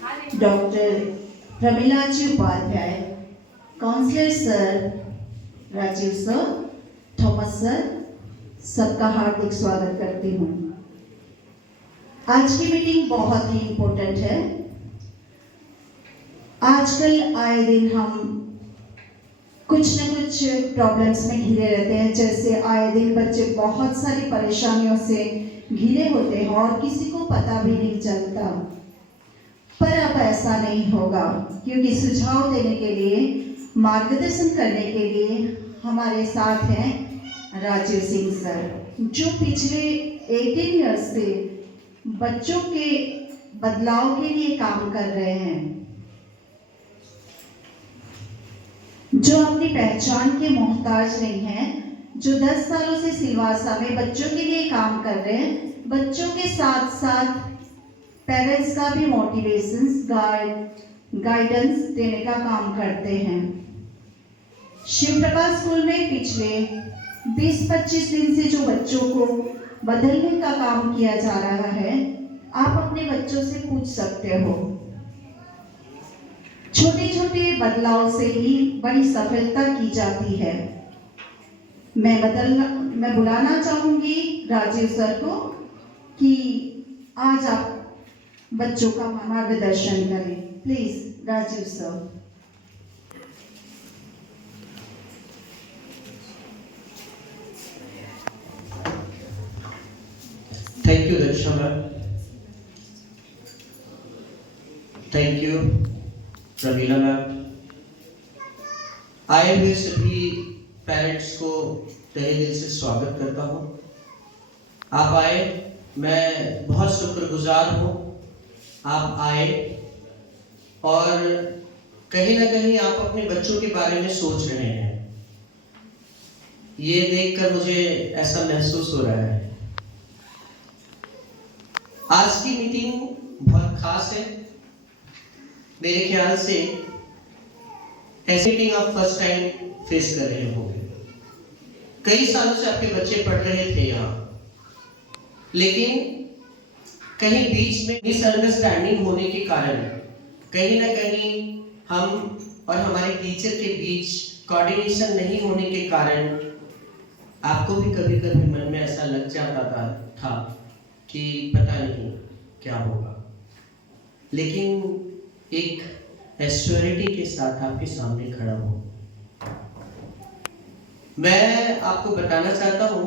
Doctor Pramila ji Upadhyay, counsellor sir, Rajiv sir, Thomas sir, सबका हार्दिक स्वागत करती हूँ। आज की मीटिंग बहुत ही इम्पोर्टेंट है। आजकल आए दिन हम कुछ न कुछ प्रॉब्लम्स में घिरे रहते हैं। जैसे आए दिन बच्चे बहुत सारी परेशानियों से घिरे होते हैं और किसी को पता भी नहीं चलता। पर अब ऐसा नहीं होगा, क्योंकि सुझाव देने के लिए, मार्गदर्शन करने के लिए हमारे साथ हैं राजीव सिंह सर, जो पिछले 18 ईयर्स से बच्चों के बदलाव के लिए काम कर रहे हैं, जो अपनी पहचान के मोहताज नहीं हैं, जो 10 सालों से सिलवासा में बच्चों के लिए काम कर रहे हैं। बच्चों के साथ साथ पेरेंट्स का भी मोटिवेशंस, गाइडेंस देने का काम करते हैं। शिव प्रकाश स्कूल में पिछले 20-25 दिन से जो बच्चों को बदलने का काम किया जा रहा है, आप अपने बच्चों से पूछ सकते हो। छोटे छोटे बदलाव से ही बड़ी सफलता की जाती है। मैं बुलाना चाहूंगी राजीव सर को कि आज आप बच्चों का मार्गदर्शन करें। Please Rajiv sir. Thank you Darshana ma'am, thank you Pramila ma'am. आए हुए सभी पेरेंट्स को तहे दिल से स्वागत करता हूँ। आप आए, मैं बहुत शुक्रगुजार हूँ। आप आए और कहीं ना कहीं आप अपने बच्चों के बारे में सोच रहे हैं। ये देखकर मुझे ऐसा महसूस हो रहा है। आज की मीटिंग बहुत खास है। मेरे ख्याल से ऐसी मीटिंग आप फर्स्ट टाइम फेस कर रहे होंगे। कई सालों से आपके बच्चे पढ़ रहे थे यहाँ, लेकिन कहीं बीच में मिसअंडरस्टैंडिंग होने के कारण, कहीं ना कहीं हम और हमारे टीचर के बीच कोऑर्डिनेशन नहीं होने के कारण आपको भी कभी कभी मन में ऐसा लग जाता था कि पता नहीं क्या होगा। लेकिन एक एश्योरिटी के साथ आपके सामने खड़ा हूं। मैं आपको बताना चाहता हूं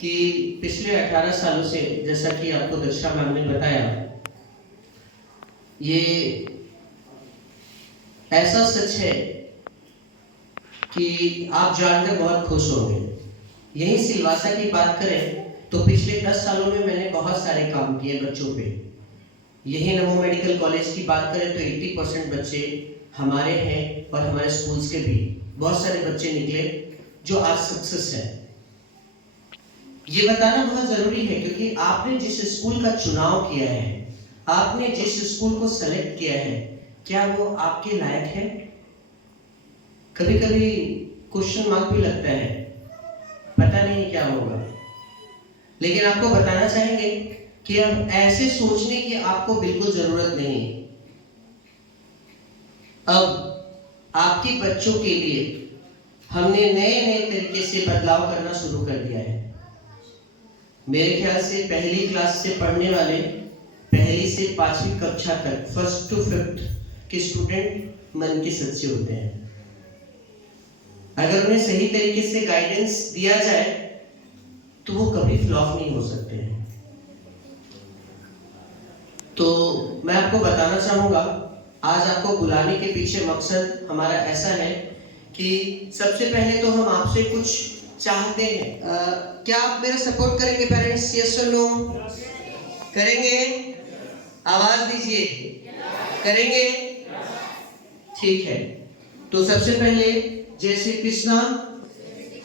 कि पिछले 18 सालों से, जैसा कि आपको दर्शना मैम ने बताया, ये ऐसा सच है कि आप जानकर बहुत खुश होंगे। यही सिलवासा की बात करें तो पिछले 10 सालों में मैंने बहुत सारे काम किए बच्चों पे। यही नमो मेडिकल कॉलेज की बात करें तो 80% बच्चे हमारे हैं और हमारे स्कूल्स के भी बहुत सारे बच्चे निकले जो आज सक्सेस है। ये बताना बहुत जरूरी है, क्योंकि आपने जिस स्कूल का चुनाव किया है, आपने जिस स्कूल को सेलेक्ट किया है, क्या वो आपके लायक है? कभी कभी क्वेश्चन मार्क भी लगता है, पता नहीं क्या होगा। लेकिन आपको बताना चाहेंगे कि अब ऐसे सोचने की आपको बिल्कुल जरूरत नहीं। अब आपके बच्चों के लिए हमने नए नए तरीके से बदलाव करना शुरू कर दिया है। मेरे ख्याल से पहली क्लास से पढ़ने वाले, पहली से 5वीं कक्षा तक, 1st to 5th के स्टूडेंट मन के सच्चे होते हैं। अगर उन्हें सही तरीके से गाइडेंस दिया जाए तो वो कभी फ्लॉप नहीं हो सकते हैं। तो मैं आपको बताना चाहूंगा, आज आपको बुलाने के पीछे मकसद हमारा ऐसा है कि सबसे पहले तो हम आपसे कुछ चाहते हैं। क्या आप मेरा सपोर्ट करेंगे पेरेंट्स? यस और नो? करेंगे? आवाज दीजिए। करेंगे? ठीक है। तो सबसे पहले जय श्री कृष्णा,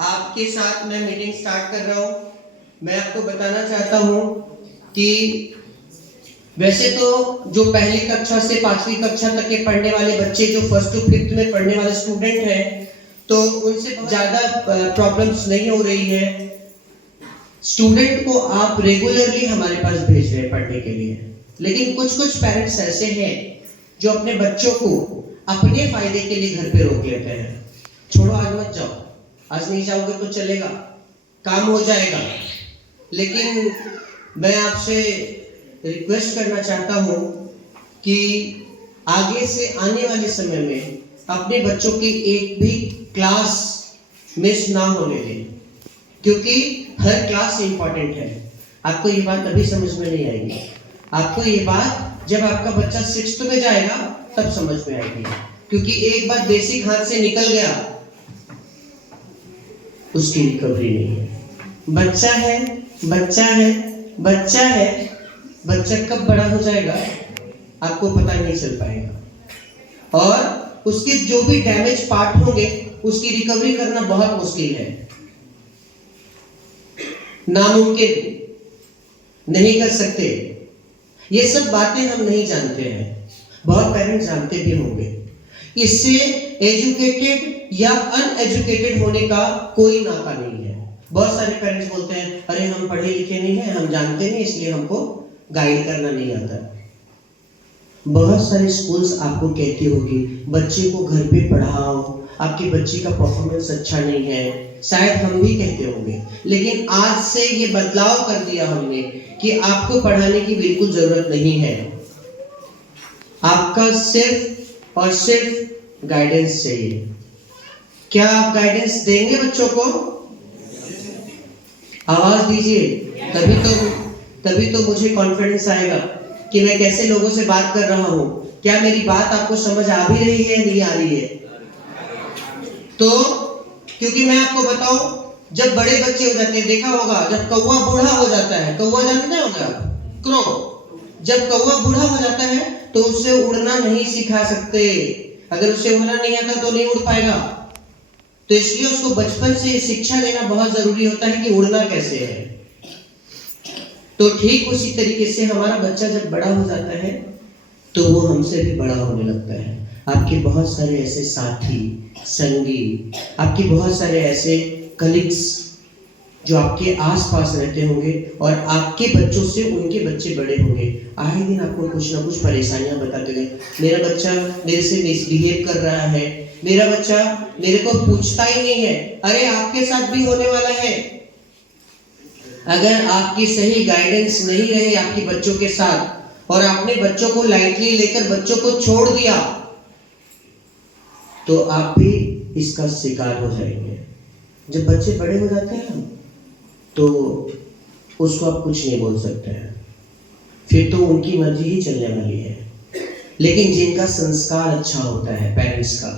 आपके साथ मैं मीटिंग स्टार्ट कर रहा हूँ। मैं आपको बताना चाहता हूँ कि वैसे तो जो पहली कक्षा से 5वीं कक्षा तक के पढ़ने वाले बच्चे, जो 1st to 5th में पढ़ने वाले स्टूडेंट हैं, तो उनसे ज्यादा प्रॉब्लम्स नहीं हो रही है। स्टूडेंट को आप रेगुलरली हमारे पास भेज रहे हैं पढ़ने के लिए, लेकिन कुछ कुछ पेरेंट्स ऐसे हैं जो अपने बच्चों को अपने फायदे के लिए घर पे रोक लेते हैं। छोड़ो, आज मत जाओ, आज नहीं जाओगे तो चलेगा, काम हो जाएगा। लेकिन मैं आपसे रिक्वेस्ट करना चाहता हूँ कि आगे से आने वाले समय में अपने बच्चों की एक भी क्लास मिस ना होने दें, क्योंकि हर क्लास इंपॉर्टेंट है। आपको ये बात अभी समझ में नहीं आएगी, आपको ये बात जब आपका बच्चा 6th में जाएगा तब समझ में आएगी, क्योंकि एक बार बेसिक हाथ से निकल गया उसकी रिकवरी नहीं है। बच्चा है, बच्चा है, बच्चा है, बच्चा कब बड़ा हो जाएगा आपको पता नहीं चल पाएगा, और उसके जो भी डैमेज पार्ट होंगे उसकी रिकवरी करना बहुत मुश्किल है, नामुमकिन, नहीं कर सकते। ये सब बातें हम नहीं जानते हैं, बहुत पेरेंट्स जानते भी होंगे। इससे एजुकेटेड या अनएजुकेटेड होने का कोई नाता नहीं है। बहुत सारे पेरेंट्स बोलते हैं अरे हम पढ़े लिखे नहीं हैं, हम जानते नहीं, इसलिए हमको गाइड करना नहीं आता। बहुत सारे स्कूल्स आपको कहती होगी बच्चे को घर पे पढ़ाओ, आपके बच्चे का परफॉर्मेंस अच्छा नहीं है, शायद हम भी कहते होंगे। लेकिन आज से ये बदलाव कर दिया हमने कि आपको पढ़ाने की बिल्कुल जरूरत नहीं है, आपका सिर्फ और सिर्फ गाइडेंस चाहिए। क्या आप गाइडेंस देंगे बच्चों को? आवाज दीजिए, तभी तो मुझे कॉन्फिडेंस आएगा कि मैं कैसे लोगों से बात कर रहा हूं। क्या मेरी बात आपको समझ आ भी रही है, नहीं आ रही है? तो क्योंकि मैं आपको बताऊं, जब बड़े बच्चे हो जाते हैं, देखा होगा जब कौवा बूढ़ा हो जाता है, कौवा जानते होगा क्रो, जब कौवा बूढ़ा हो जाता है तो उससे उड़ना नहीं सिखा सकते। अगर उसे उड़ना नहीं आता तो नहीं उड़ पाएगा, तो इसलिए उसको बचपन से शिक्षा देना बहुत जरूरी होता है कि उड़ना कैसे है। तो ठीक उसी तरीके से हमारा बच्चा जब बड़ा हो जाता है तो वो हमसे भी बड़ा होने लगता है। आपके बहुत सारे ऐसे साथी, संगी, आपके बहुत सारे ऐसे कलीग्स जो आपके आसपास रहते होंगे और आपके बच्चों से उनके बच्चे बड़े होंगे। आए दिन आपको कुछ ना कुछ परेशानियां बताते गए, मेरा बच्चा मेरे से मिसबिहेव कर रहा है, मेरा बच्चा मेरे को पूछता ही नहीं है। अरे आपके साथ भी होने वाला है। अगर आपकी सही गाइडेंस नहीं रहे आपके बच्चों के साथ और आपने बच्चों को लाइटली लेकर बच्चों को छोड़ दिया तो आप भी इसका शिकार हो जाएंगे। जब बच्चे बड़े हो जाते हैं तो उसको आप कुछ नहीं बोल सकते हैं, फिर तो उनकी मर्जी ही चलने वाली है। लेकिन जिनका संस्कार अच्छा होता है पेरेंट्स का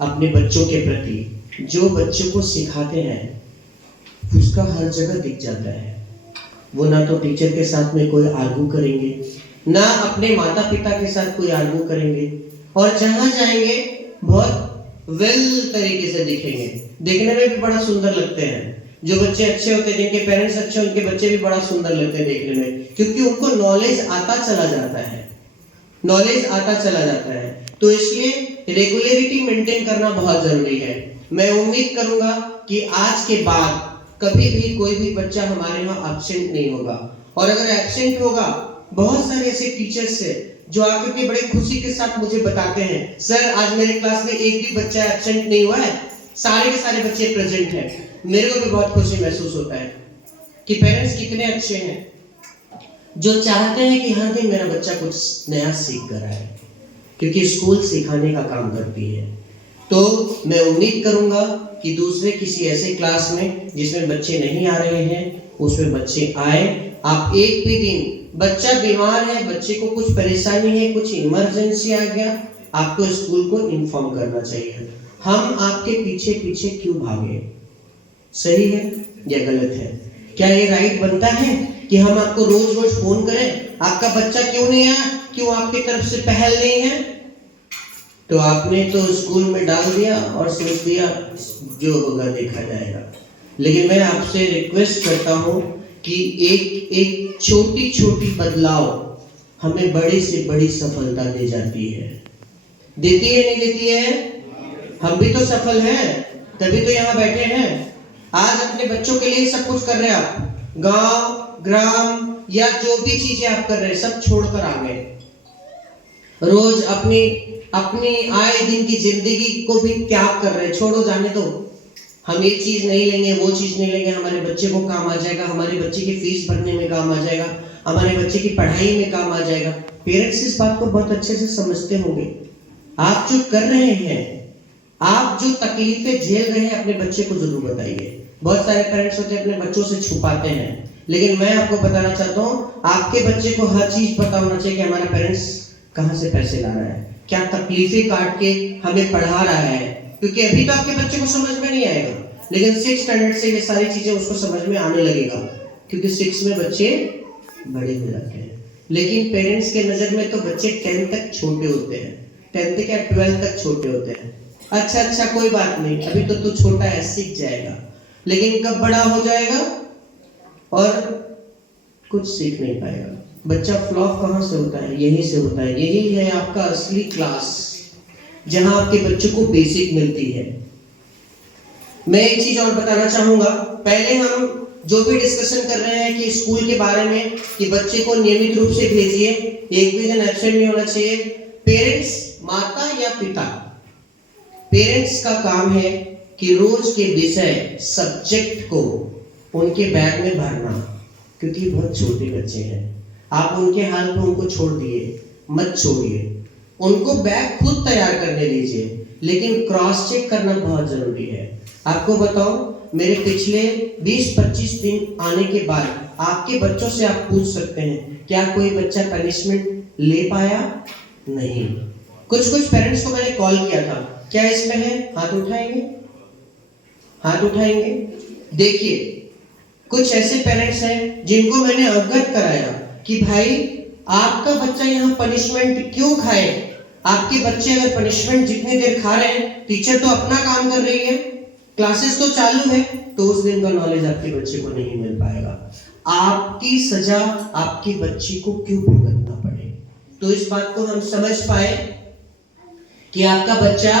अपने बच्चों के प्रति, जो बच्चों को सिखाते हैं उसका हर जगह दिख जाता है। वो ना तो टीचर के साथ में कोई आर्गू करेंगे, ना अपने माता पिता के साथ कोई आर्गू करेंगे, और जहां जाएंगे बहुत वेल तरीके से दिखेंगे, देखने में भी बड़ा सुंदर लगते हैं। जो बच्चे अच्छे होते हैं, जिनके पेरेंट्स अच्छे, उनके बच्चे भी बड़ा सुंदर लगते हैं देखने में, क्योंकि उनको नॉलेज आता चला जाता है, नॉलेज आता चला जाता है। तो इसलिए रेगुलरिटी मेंटेन करना बहुत जरूरी है। मैं उम्मीद करूंगा कि आज के बाद कभी भी कोई भी बच्चा हमारे यहाँ एब्सेंट नहीं होगा, और अगर एब्सेंट होगा, बहुत सारे ऐसे टीचर्स हैं जो आकर के बड़े खुशी के साथ मुझे बताते हैं सर आज मेरे क्लास में एक भी बच्चा एब्सेंट नहीं हुआ है, सारे के सारे बच्चे प्रेजेंट हैं। मेरे को भी बहुत खुशी महसूस होता है कि पेरेंट्स कितने अच्छे हैं जो चाहते हैं कि हाँ दिन मेरा बच्चा कुछ नया सीख कर आए, क्योंकि स्कूल सिखाने का काम करती है। तो मैं उम्मीद करूंगा कि दूसरे किसी ऐसे क्लास में जिसमें बच्चे नहीं आ रहे हैं उसमें बच्चे आए। आप एक भी दिन बच्चा बीमार है, बच्चे को कुछ परेशानी है, कुछ इमरजेंसी आ गया, आपको स्कूल को इन्फॉर्म करना चाहिए। हम आपके पीछे पीछे क्यों भागे? सही है या गलत है? क्या ये राइट बनता है कि हम आपको रोज रोज फोन करें आपका बच्चा क्यों नहीं आया, क्यों आपकी तरफ से पहल नहीं है? तो आपने तो स्कूल में डाल दिया और सोच दिया जो होगा देखा जाएगा। लेकिन मैं आपसे रिक्वेस्ट करता हूं कि एक छोटी छोटी बदलाव हमें बड़ी से बड़ी सफलता दे जाती है। देती है नहीं देती है? हम भी तो सफल हैं, तभी तो यहाँ बैठे हैं। आज अपने बच्चों के लिए सब कुछ कर रहे हैं आप। गांव, ग्राम, या जो भी चीजें आप कर रहे हैं सब छोड़कर आ गए, रोज अपनी अपनी आए दिन की जिंदगी को भी त्याग कर रहे हैं, छोड़ो जाने दो, हम ये चीज नहीं लेंगे, वो चीज नहीं लेंगे, हमारे बच्चे को काम आ जाएगा, हमारे बच्चे की फीस भरने में काम आ जाएगा, हमारे बच्चे की पढ़ाई में काम आ जाएगा। पेरेंट्स इस बात को बहुत अच्छे से समझते होंगे। आप जो कर रहे हैं, आप जो तकलीफें झेल रहे हैं, अपने बच्चे को जरूर बताइए। बहुत सारे पेरेंट्स होते हैं अपने बच्चों से छुपाते हैं, लेकिन मैं आपको बताना चाहता हूँ, आपके बच्चे को हर चीज पता होना चाहिए कि हमारा पेरेंट्स कहाँ से पैसे ला रहा है, क्या तकलीफें काट के हमें पढ़ा रहा है, क्योंकि अभी तो आपके बच्चे को समझ में नहीं आएगा, लेकिन 6 स्टैंडर्ड से ये सारी चीजें उसको समझ में आने लगेगा, क्योंकि 6 में बच्चे बड़े हो जाते हैं। लेकिन पेरेंट्स के नजर में तो बच्चे 10 तक छोटे होते हैं, 10th क्या 12 तक छोटे होते हैं। अच्छा कोई बात नहीं, अभी तो तू छोटा है, सीख जाएगा, लेकिन कब बड़ा हो जाएगा और कुछ सीख नहीं पाएगा। बच्चा फ्लॉप कहाँ से होता है? यहीं से होता है। यही है आपका असली क्लास, जहां आपके बच्चों को बेसिक मिलती है। मैं एक चीज और बताना चाहूंगा, पहले हम जो भी डिस्कशन कर रहे हैं कि स्कूल के बारे में, कि बच्चे को नियमित रूप से भेजिए, एक भी दिन एब्सेंट नहीं होना चाहिए। पेरेंट्स, माता या पिता, पेरेंट्स का काम है कि रोज के विषय, सब्जेक्ट को उनके बैग में भरना, क्योंकि बहुत छोटे बच्चे हैं, आप उनके हाल पे उनको छोड़ दिए, मत छोड़िए, उनको बैग खुद तैयार करने दीजिए, लेकिन क्रॉस चेक करना बहुत जरूरी है। आपको बताओ, मेरे पिछले 20-25 दिन आने के बाद आपके बच्चों से आप पूछ सकते हैं, क्या कोई बच्चा पनिशमेंट ले पाया? नहीं। कुछ पेरेंट्स को मैंने कॉल किया था, क्या इसमें है? हाथ उठाएंगे, हाथ उठाएंगे। देखिए, कुछ ऐसे पेरेंट्स हैं जिनको मैंने अवगत कराया कि भाई आपका बच्चा यहाँ पनिशमेंट क्यों खाए? आपके बच्चे अगर पनिशमेंट जितनी देर खा रहे हैं, टीचर तो अपना काम कर रही है, क्लासेस तो चालू है, तो उस दिन का नॉलेज आपके बच्चे को नहीं मिल पाएगा। आपकी सजा आपके बच्चे को क्यों भुगतना पड़े? तो इस बात को हम समझ पाए कि आपका बच्चा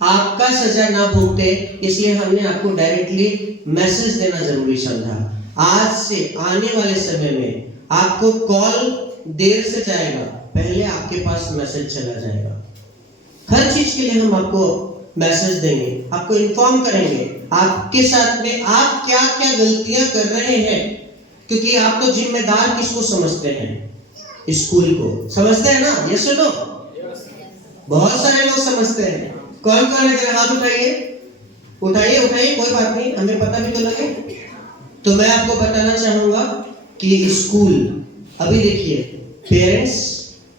आपका सजा ना भुगते, इसलिए हमने आपको डायरेक्टली मैसेज देना जरूरी समझा। आज से आने वाले समय में आपको कॉल देर से जाएगा, पहले आपके पास मैसेज चला जाएगा। हर चीज के लिए हम आपको मैसेज देंगे, आपको इन्फॉर्म करेंगे आपके साथ में आप क्या क्या गलतियां कर रहे हैं, क्योंकि आप तो जिम्मेदार किसको समझते हैं? स्कूल को समझते हैं ना? Yes no? बहुत सारे लोग समझते हैं। कौन कौन है? हाथ उठाइए, उठाइए उठाइए, कोई बात नहीं, हमें पता भी तो लगे। तो मैं आपको बताना चाहूंगा कि स्कूल, अभी देखिए, पेरेंट्स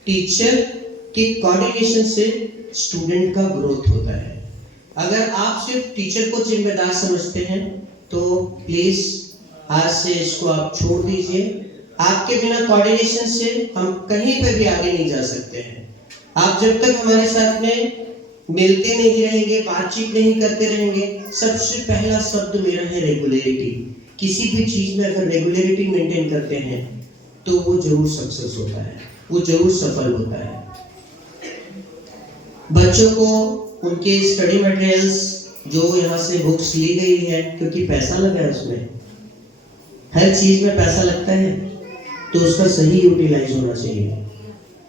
टीचर के कोऑर्डिनेशन से स्टूडेंट का ग्रोथ होता है। अगर आप सिर्फ टीचर को जिम्मेदार समझते हैं तो प्लीज आज से इसको आप छोड़ दीजिए। आपके बिना कोऑर्डिनेशन से हम कहीं पर भी आगे नहीं जा सकते हैं। आप जब तक हमारे साथ में मिलते नहीं रहेंगे, बातचीत नहीं करते रहेंगे, सबसे पहला शब्द मेरा है रेगुलरिटी। किसी भी चीज में अगर रेगुलरिटी मेंटेन करते हैं तो वो जरूर सक्सेस होता है, वो जरूर सफल होता है। बच्चों को उनके स्टडी मटेरियल्स, जो यहाँ से बुक्स ली गई है, क्योंकि पैसा लगा है उसमें, हर चीज में पैसा लगता है, तो उसका सही यूटिलाइज होना चाहिए।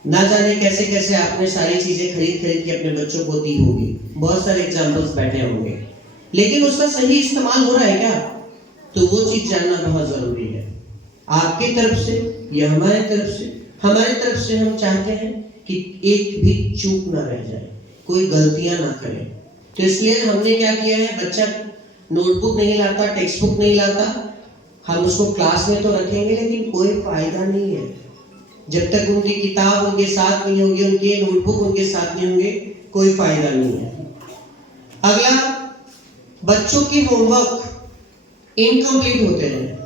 ना जाने कैसे कैसे आपने सारी चीजें खरीद के अपने बच्चों को दी होगी, बहुत सारे एग्जाम्पल्स बैठे होंगे, लेकिन उसका सही इस्तेमाल हो रहा है क्या? तो वो चीज जानना बहुत जरूरी है। आपकी तरफ से या हमारे तरफ से, हमारे तरफ से हम चाहते हैं कि एक भी चूक ना रह जाए, कोई गलतियां ना करें। तो इसलिए हमने क्या किया है, बच्चा नोटबुक नहीं लाता, टेक्स्ट बुक नहीं लाता, हम उसको क्लास में तो रखेंगे, लेकिन कोई फायदा नहीं है जब तक उनकी किताब उनके साथ नहीं होगी, उनके नोटबुक उनके साथ नहीं होंगे, कोई फायदा नहीं है। अगला, बच्चों के होमवर्क इनकम्प्लीट होते हैं।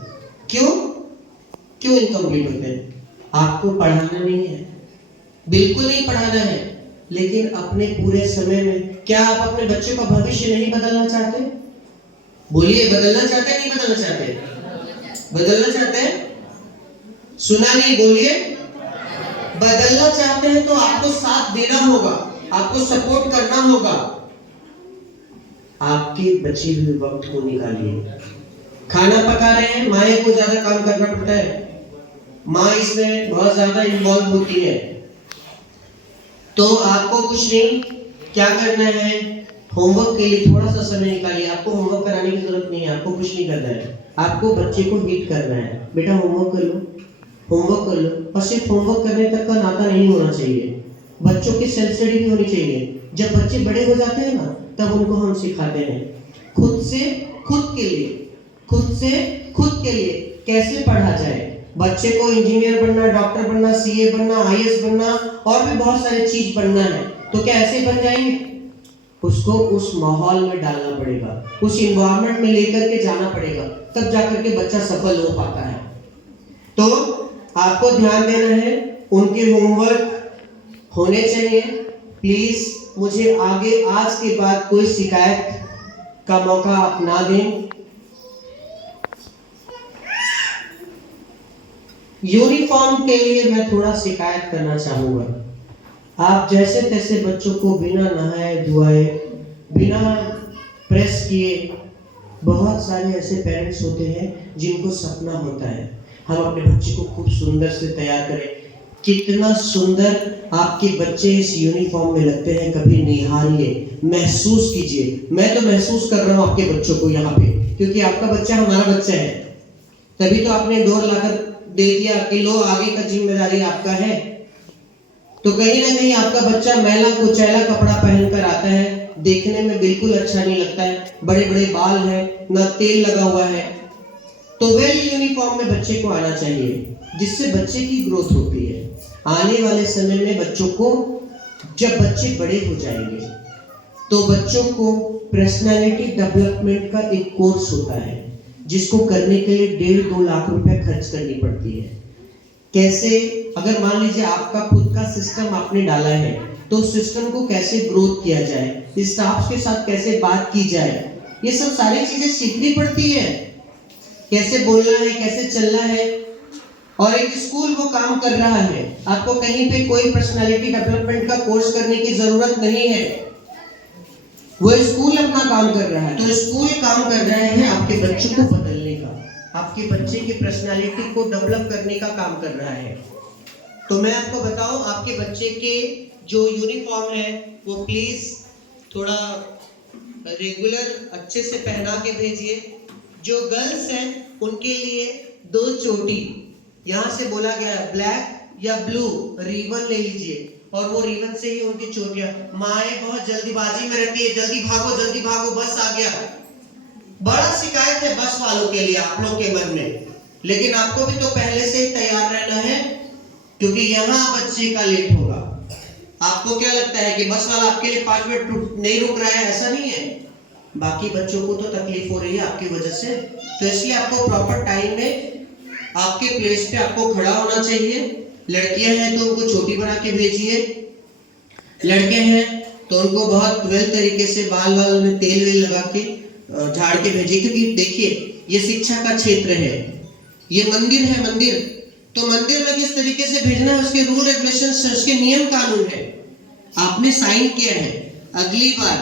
क्यों इनकम्प्लीट होते हैं? आपको पढ़ाना नहीं है, बिल्कुल नहीं पढ़ाना है, लेकिन अपने पूरे समय में क्या आप अपने बच्चे का भविष्य नहीं बदलना चाहते? बोलिए, बदलना चाहते हैं, नहीं बदलना चाहते? बदलना चाहते हैं? सुना नहीं, बोलिए। बदलना चाहते हैं तो आपको साथ देना होगा, आपको सपोर्ट करना होगा। आपके बचे हुए वक्त को निकालिए। खाना पका रहे हैं, माए को ज्यादा काम करना पड़ता है, माँ इसमें बहुत ज्यादा इन्वॉल्व होती है। तो आपको कुछ नहीं, क्या करना है, होमवर्क के लिए थोड़ा सा समय निकालिए। आपको होमवर्क कराने की जरूरत नहीं है, आपको कुछ नहीं करना है, आपको बच्चे को हिट करना है। बेटा होमवर्क कर लो, होमवर्क कर लो। और सिर्फ होमवर्क करने तक का नाता नहीं होना चाहिए, बच्चों की सेल्फ स्टडी भी होनी चाहिए। जब बच्चे बड़े हो जाते हैं ना, तब उनको हम सिखाते हैं खुद से खुद के लिए, खुद से खुद के लिए कैसे पढ़ा जाए। बच्चे को इंजीनियर बनना, डॉक्टर बनना, सीए बनना, आईएएस बनना और भी बहुत सारे चीज बनना है, तो क्या ऐसे बन जाएंगे? उसको उस माहौल में डालना पड़ेगा, उस इन्वायरमेंट में लेकर के जाना पड़ेगा, तब जाकर के बच्चा सफल हो पाता है। तो आपको ध्यान देना है, उनके होमवर्क होने चाहिए। प्लीज मुझे आगे आज के बाद कोई शिकायत का मौका आप ना दें। यूनिफॉर्म के लिए मैं थोड़ा शिकायत करना चाहूंगा। आप जैसे तैसे बच्चों को बिना नहाए धुआए, बिना प्रेस किए, बहुत सारे ऐसे पेरेंट्स होते हैं जिनको सपना होता है हम अपने बच्चे को खूब सुंदर से तैयार करें। कितना सुंदर आपके बच्चे इस यूनिफॉर्म में लगते हैं, कभी निहारिए, महसूस कीजिए। मैं तो महसूस कर रहा हूँ आपके बच्चों को यहाँ पे, क्योंकि आपका बच्चा हमारा बच्चा है, तभी तो आपने डोर लाकर दे दिया कि लो आगे का जिम्मेदारी आपका है। तो कहीं ना कहीं आपका बच्चा मैला कुचैला कपड़ा पहनकर आता है, देखने में बिल्कुल अच्छा नहीं लगता है, बड़े बड़े बाल है, ना तेल लगा हुआ है। तो वेल यूनिफॉर्म में बच्चे को आना चाहिए, जिससे बच्चे की ग्रोथ होती है। आने वाले समय में बच्चों को, जब बच्चे बड़े हो जाएंगे तो बच्चों को पर्सनालिटी डेवलपमेंट का एक कोर्स होता है, जिसको करने के लिए 1.5-2 लाख रुपए खर्च करनी पड़ती है। कैसे, अगर मान लीजिए आपका खुद का सिस्टम आपने डाला है, तो उस सिस्टम को कैसे ग्रोथ किया जाए, स्टाफ के साथ कैसे बात की जाए, ये सब सारी चीजें सीखनी पड़ती है। कैसे बोलना है, कैसे चलना है। और एक स्कूल वो काम कर रहा है, आपको कहीं पे कोई पर्सनालिटी डेवलपमेंट का कोर्स करने की जरूरत नहीं है, वो स्कूल अपना काम कर रहा है। तो स्कूल काम कर रहे हैं आपके बच्चों को बदलने का, आपके बच्चे की पर्सनालिटी को डेवलप करने का काम कर रहा है। तो मैं आपको बताऊं, आपके बच्चे के जो यूनिफॉर्म है वो प्लीज थोड़ा रेगुलर अच्छे से पहना के भेजिए। जो गर्ल्स हैं उनके लिए 2 चोटी, यहाँ से बोला गया है ब्लैक या ब्लू रिबन ले लीजिए, और वो रिबन से ही उनकी चोटियां। माएँ बहुत जल्दीबाजी में रहती है, जल्दी भागो बस आ गया। बड़ा शिकायत है बस वालों के लिए आप लोग के मन में, लेकिन आपको भी तो पहले से ही तैयार रहना है, क्योंकि यहाँ बच्चे का लेट होगा। आपको क्या लगता है कि बस वाला आपके लिए 5 मिनट नहीं रुक रहा है? ऐसा नहीं है, बाकी बच्चों को तो तकलीफ हो रही है आपकी वजह से। तो इसलिए आपको प्रॉपर टाइम में आपके प्लेस पे आपको खड़ा होना चाहिए। लड़कियां हैं तो उनको छोटी बना के भेजिए, लड़के हैं तो उनको बहुत वेल तरीके से बाल में तेल वेल लगा के झाड़ के भेजिए। क्योंकि देखिए, ये शिक्षा का क्षेत्र है, ये मंदिर है, मंदिर, तो मंदिर में किस तरीके से भेजना है, उसके रूल रेगुलेशंस, उसके नियम कानून है। आपने साइन किया है, अगली बार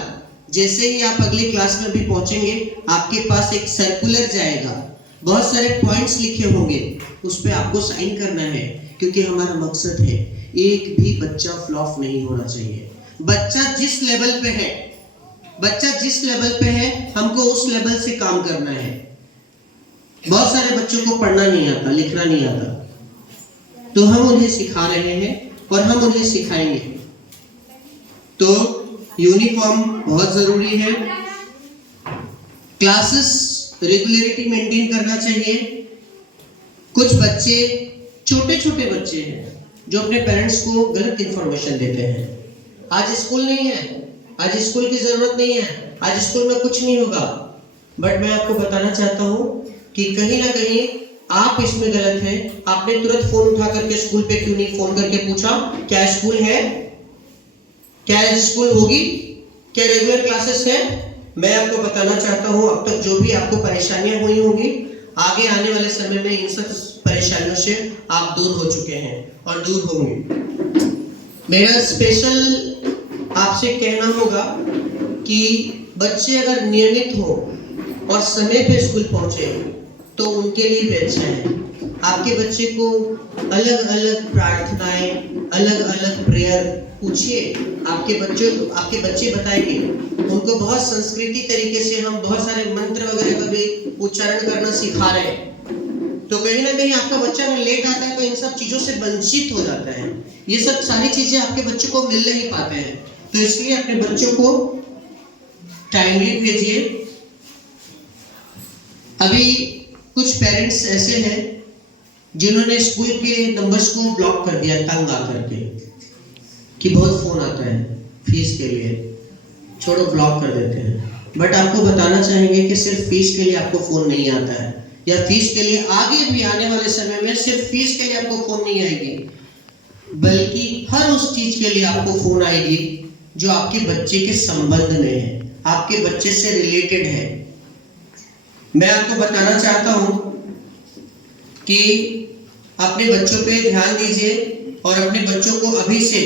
जैसे ही आप अगली क्लास में भी पहुंचेंगे, आपके पास एक सर्कुलर जाएगा, बहुत सारे पॉइंट्स लिखे होंगे, उस पे आपको साइन करना है, क्योंकि हमारा मकसद है एक भी बच्चा फ्लॉप नहीं होना चाहिए। बच्चा जिस लेवल पे है, हमको उस लेवल से काम करना है। बहुत सारे बच्चों को पढ़ना नहीं आता, लिखना नहीं आता, तो हम उन्हें सिखा रहे हैं और हम उन्हें सिखाएंगे। तो यूनिफॉर्म बहुत जरूरी है, क्लासेस रेगुलरिटी मेंटेन करना चाहिए। कुछ बच्चे, छोटे बच्चे हैं जो अपने पेरेंट्स को गलत इंफॉर्मेशन देते हैं। आज स्कूल नहीं है, आज स्कूल की जरूरत नहीं है, आज स्कूल में कुछ नहीं होगा। बट मैं आपको बताना चाहता हूँ कि कहीं ना कहीं आप इसमें गलत हैं। आपने तुरंत फोन उठा करके स्कूल पे क्यों नहीं फोन करके पूछा क्या स्कूल है, क्या स्कूल होगी, क्या रेगुलर क्लासेस है? मैं आपको बताना चाहता हूँ, अब तक जो भी आपको परेशानियां हुई होंगी, आगे आने वाले समय में इन सब परेशानियों से आप दूर हो चुके हैं और दूर होंगे। मेरा स्पेशल आपसे कहना होगा कि बच्चे अगर नियमित हो और समय पे स्कूल पहुंचे तो उनके लिए भी अच्छा है। आपके बच्चे को अलग अलग प्रार्थनाएं, अलग अलग प्रेयर पूछिए। आपके बच्चे बताएंगे। उनको बहुत संस्कृति तरीके से हम बहुत सारे मंत्र वगैरह का भी उच्चारण करना सिखा रहे हैं। तो कहीं ना कहीं आपका बच्चा अगर लेट आता है तो इन सब चीजों से वंचित हो जाता है। ये सब सारी चीजें आपके बच्चों को मिल नहीं पाते हैं। तो इसलिए अपने बच्चों को टाइमली भेजिए। अभी कुछ पेरेंट्स ऐसे हैं जिन्होंने स्कूल के नंबर्स को ब्लॉक कर दिया तंग आकर के, कि बहुत फोन आता है फीस के लिए, छोड़ो ब्लॉक कर देते हैं। बट आपको बताना चाहेंगे कि सिर्फ फीस के लिए आपको फोन नहीं आता है, या फीस के लिए आगे भी आने वाले समय में सिर्फ फीस के लिए आपको फोन नहीं आएगी, बल्कि हर उस चीज के लिए आपको फोन आएगी जो आपके बच्चे के संबंध में है, आपके बच्चे से रिलेटेड है। मैं आपको बताना चाहता हूं कि अपने बच्चों पे ध्यान दीजिए और अपने बच्चों को अभी से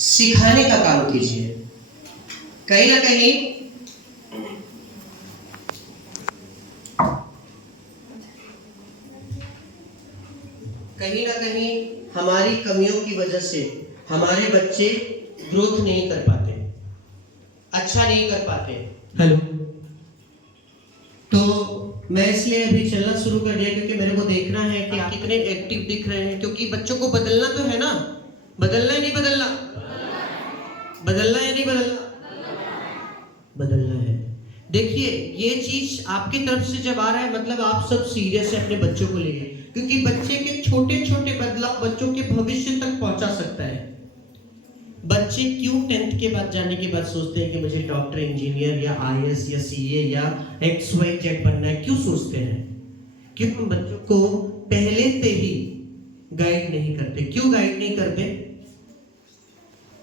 सिखाने का काम कीजिए। कहीं ना कहीं हमारी कमियों की वजह से हमारे बच्चे ग्रोथ नहीं कर पाते, अच्छा नहीं कर पाते। हेलो, तो मैं इसलिए अभी चलना शुरू कर दिया क्योंकि मेरे को देखना है कि आप कितने एक्टिव दिख रहे हैं। क्योंकि बच्चों को बदलना तो है ना, बदलना है नहीं बदलना, बदलना है नहीं बदलना है। देखिए, ये चीज आपकी तरफ से जब आ रहा है मतलब आप सब सीरियस है अपने बच्चों को लेके, क्योंकि बच्चे के छोटे छोटे बदलाव बच्चों के भविष्य तक पहुंचा सकता है। बच्चे क्यों 10th के बाद जाने के बाद सोचते हैं कि मुझे डॉक्टर, इंजीनियर या आईएएस या सीए या XYZ बनना है? क्यों सोचते हैं? क्यों हम बच्चों को पहले से ही गाइड नहीं करते? क्यों गाइड नहीं करते?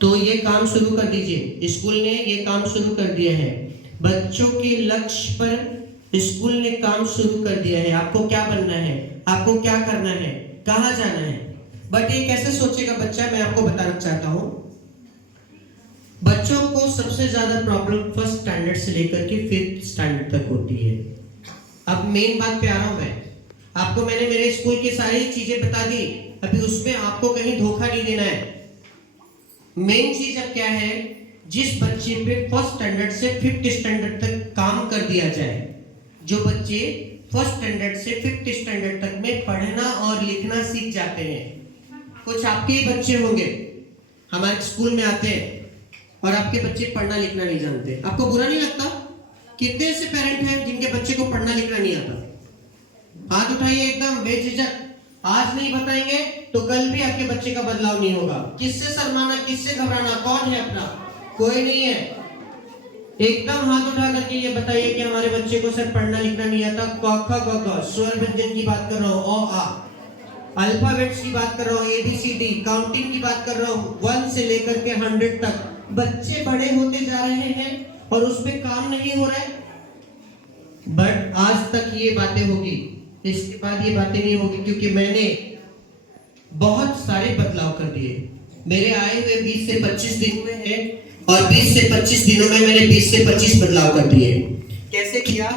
तो ये काम शुरू कर दीजिए। स्कूल ने ये काम शुरू कर दिया है, बच्चों के लक्ष्य पर स्कूल ने काम शुरू कर दिया है। आपको क्या बनना है, आपको क्या करना है, कहाँ जाना है। बट ये कैसे सोचेगा बच्चा, मैं आपको बताना चाहता हूँ। बच्चों को सबसे ज्यादा प्रॉब्लम फर्स्ट स्टैंडर्ड से लेकर के 5th स्टैंडर्ड तक होती है। अब मेन बात पे आ रहा हूं मैं आपको। मैंने मेरे स्कूल की सारी चीजें बता दी, अभी उसमें आपको कहीं धोखा नहीं देना है। मेन चीज अब क्या है, जिस बच्चे पे फर्स्ट स्टैंडर्ड से 5th स्टैंडर्ड तक काम कर दिया जाए, जो बच्चे फर्स्ट स्टैंडर्ड से 5th स्टैंडर्ड तक में पढ़ना और लिखना सीख जाते हैं। कुछ आपके ही बच्चे होंगे हमारे स्कूल में आते हैं और आपके बच्चे पढ़ना लिखना नहीं जानते। आपको बुरा नहीं लगता? कितने ऐसे पेरेंट हैं जिनके बच्चे को पढ़ना लिखना नहीं आता? हाथ उठाइए एकदम बेझिझक। आज नहीं बताएंगे तो कल भी आपके बच्चे का बदलाव नहीं होगा। किससे शर्माना, किससे घबराना? कौन है अपना? कोई नहीं है। एकदम हाथ उठा करके ये बताइए कि हमारे बच्चे को सर पढ़ना लिखना नहीं आता। क ख ग घ स्वर व्यंजन की बात कर रहा हूँ, अ आ, अल्फाबेट्स की बात कर रहा हूँ, ABCD, काउंटिंग की बात कर रहा हूँ, 1 से लेकर के 100 तक। बच्चे बड़े होते जा रहे हैं और उसमें काम नहीं हो रहा है। बट आज तक ये बातें होगी, इसके बाद ये बातें नहीं होगी, क्योंकि मैंने बहुत सारे बदलाव कर दिए। मेरे आए हुए 20 से 25 दिन में है और 20 से 25 दिनों में मैंने 20 से 25 बदलाव कर दिए। कैसे किया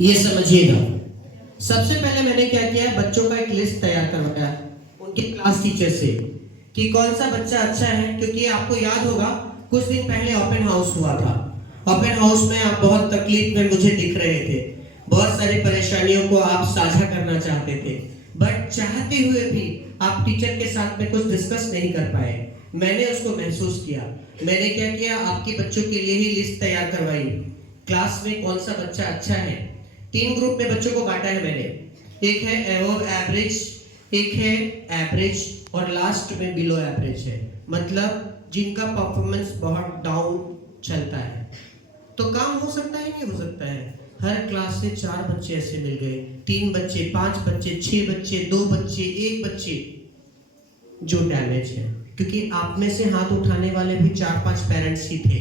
ये समझिएगा। सबसे पहले मैंने क्या किया, बच्चों का एक लिस्ट तैयार करवाया उनके क्लास टीचर से कि कौन सा बच्चा अच्छा है। क्योंकि आपको याद होगा कुछ दिन पहले ओपन हाउस हुआ था। ओपन हाउस में आप बहुत तकलीफ में मुझे दिख रहे थे, बहुत सारी परेशानियों को आप साझा करना चाहते थे, बट चाहते हुए भी आप टीचर के साथ में कुछ डिस्कस नहीं कर पाए। मैंने उसको महसूस किया। मैंने क्या किया, आपके बच्चों के लिए ही लिस्ट तैयार करवाई। क्लास में कौन सा बच्चा अच्छा है, 3 ग्रुप में बच्चों को बांटा है मैंने। एक है अबव एवरेज, एक है एवरेज और लास्ट में बिलो एवरेज है, मतलब जिनका परफॉर्मेंस बहुत डाउन चलता है। तो काम हो सकता है, नहीं हो सकता है। हर क्लास से 4 बच्चे ऐसे मिल गए, 3 बच्चे, 5 बच्चे, 6 बच्चे, 2 बच्चे, 1 बच्चे जो डैमेज है। क्योंकि आप में से हाथ उठाने वाले भी 4-5 पेरेंट्स ही थे।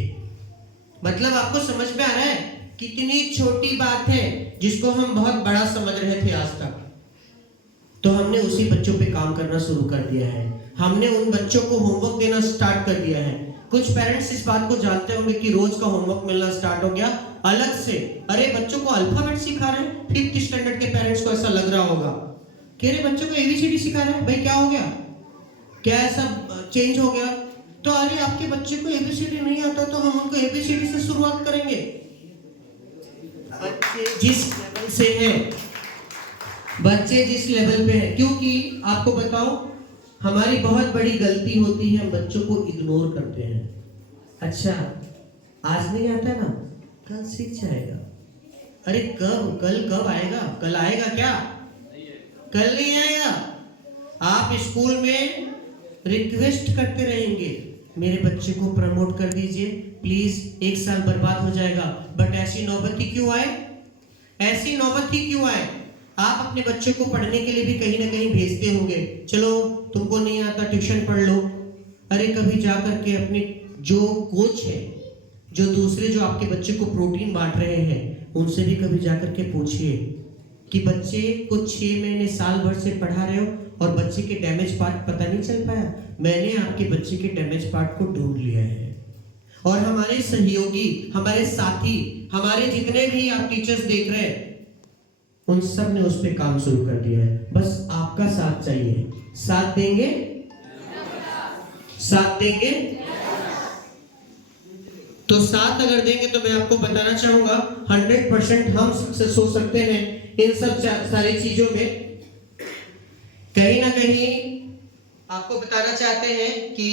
मतलब आपको समझ में आ रहा है कितनी छोटी बात है जिसको हम बहुत बड़ा समझ रहे थे आज तक। तो हमने उसी बच्चों पे काम करना शुरू कर दिया है। हमने उन बच्चों को होमवर्क देना स्टार्ट कर दिया है। कुछ पेरेंट्स इस बात को जानते होंगे कि रोज का होमवर्क मिलना स्टार्ट हो गया अलग से। अरे बच्चों को अल्फाबेट सिखा रहे हैं, 5th स्टैंडर्ड के पेरेंट्स को ऐसा लग रहा होगा कि अरे बच्चों को एबीसीडी सिखा रहे हैं, भाई क्या हो गया, क्या ऐसा चेंज हो गया? तो अरे आपके बच्चे को एबीसीडी नहीं आता तो हम उनको एबीसीडी से शुरुआत करेंगे। बच्चे जिस लेवल से है, बच्चे जिस लेवल पे है, क्योंकि आपको बताओ हमारी बहुत बड़ी गलती होती है, हम बच्चों को इग्नोर करते हैं। अच्छा आज नहीं आता ना, कल सीख जाएगा। अरे कब, कल कब आएगा? कल आएगा क्या? कल नहीं आएगा। आप स्कूल में रिक्वेस्ट करते रहेंगे, मेरे बच्चे को प्रमोट कर दीजिए प्लीज, 1 साल बर्बाद हो जाएगा। बट ऐसी नौबत ही क्यों आए? ऐसी नौबत ही क्यों आए? आप अपने बच्चों को पढ़ने के लिए भी कहीं ना कहीं भेजते होंगे, चलो तुमको नहीं आता ट्यूशन पढ़ लो। अरे कभी जा करके अपने जो कोच है, जो दूसरे जो आपके बच्चे को प्रोटीन बांट रहे हैं, उनसे भी कभी जा करके पूछिए कि बच्चे को 6 महीने साल भर से पढ़ा रहे हो और बच्चे के डैमेज पार्ट पता नहीं चल पाया। मैंने आपके बच्चे के डैमेज पार्ट को ढूंढ लिया है और हमारे सहयोगी, हमारे साथी, हमारे जितने भी आप टीचर्स देख रहे हैं, उन सब ने उस पे काम शुरू कर दिया है। बस आपका साथ चाहिए। साथ देंगे? साथ देंगे? तो साथ अगर देंगे तो मैं आपको बताना चाहूंगा 100% हम सक्सेस हो सकते हैं इन सब सारी चीजों में। कहीं ना कहीं आपको बताना चाहते हैं कि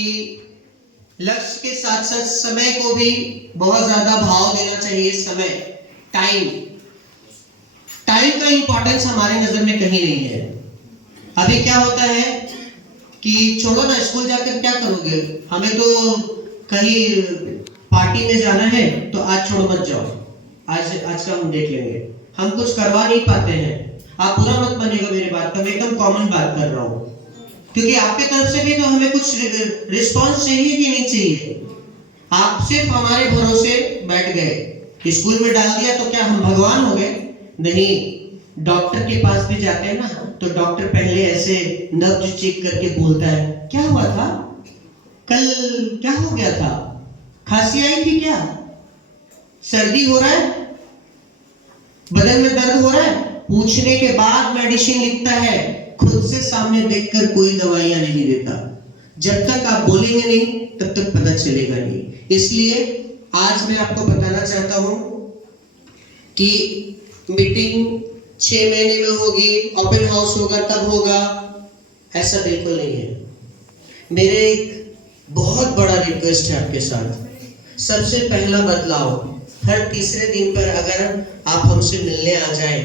लक्ष्य के साथ साथ समय को भी बहुत ज्यादा भाव देना चाहिए। समय, टाइम का इंपॉर्टेंस हमारे नजर में कहीं नहीं है। अभी क्या होता है कि छोड़ो ना, स्कूल जाकर क्या करोगे, हमें तो कहीं पार्टी में जाना है तो आज छोड़ो मत जाओ, आज का हम देख लेंगे। हम कुछ करवा नहीं पाते हैं। आप बुरा मत मानिएगा मेरी बात का, मैं एकदम कॉमन बात कर रहा हूँ, क्योंकि आपके तरफ से भी तो हमें कुछ रिस्पॉन्स चाहिए कि नहीं चाहिए। आप सिर्फ हमारे भरोसे बैठ गए, स्कूल में डाल दिया तो क्या हम भगवान हो गए? नहीं। डॉक्टर के पास भी जाते हैं ना, तो डॉक्टर पहले ऐसे नब्ज चेक करके बोलता है, क्या हुआ था कल, क्या हो गया था, खांसी आई थी क्या, सर्दी हो रहा है, बदन में दर्द हो रहा है? पूछने के बाद मेडिसिन लिखता है, खुद से सामने देखकर कोई दवाइयां नहीं देता। जब तक आप बोलेंगे नहीं तब तक पता चलेगा नहीं। इसलिए आज मैं आपको बताना चाहता हूं कि मीटिंग 6 महीने में होगी, ओपन हाउस होगा तब होगा, ऐसा बिल्कुल नहीं है। मेरे एक बहुत बड़ा रिक्वेस्ट है आपके साथ। सबसे पहला बदलाव, हर तीसरे दिन पर अगर आप हमसे मिलने आ जाए,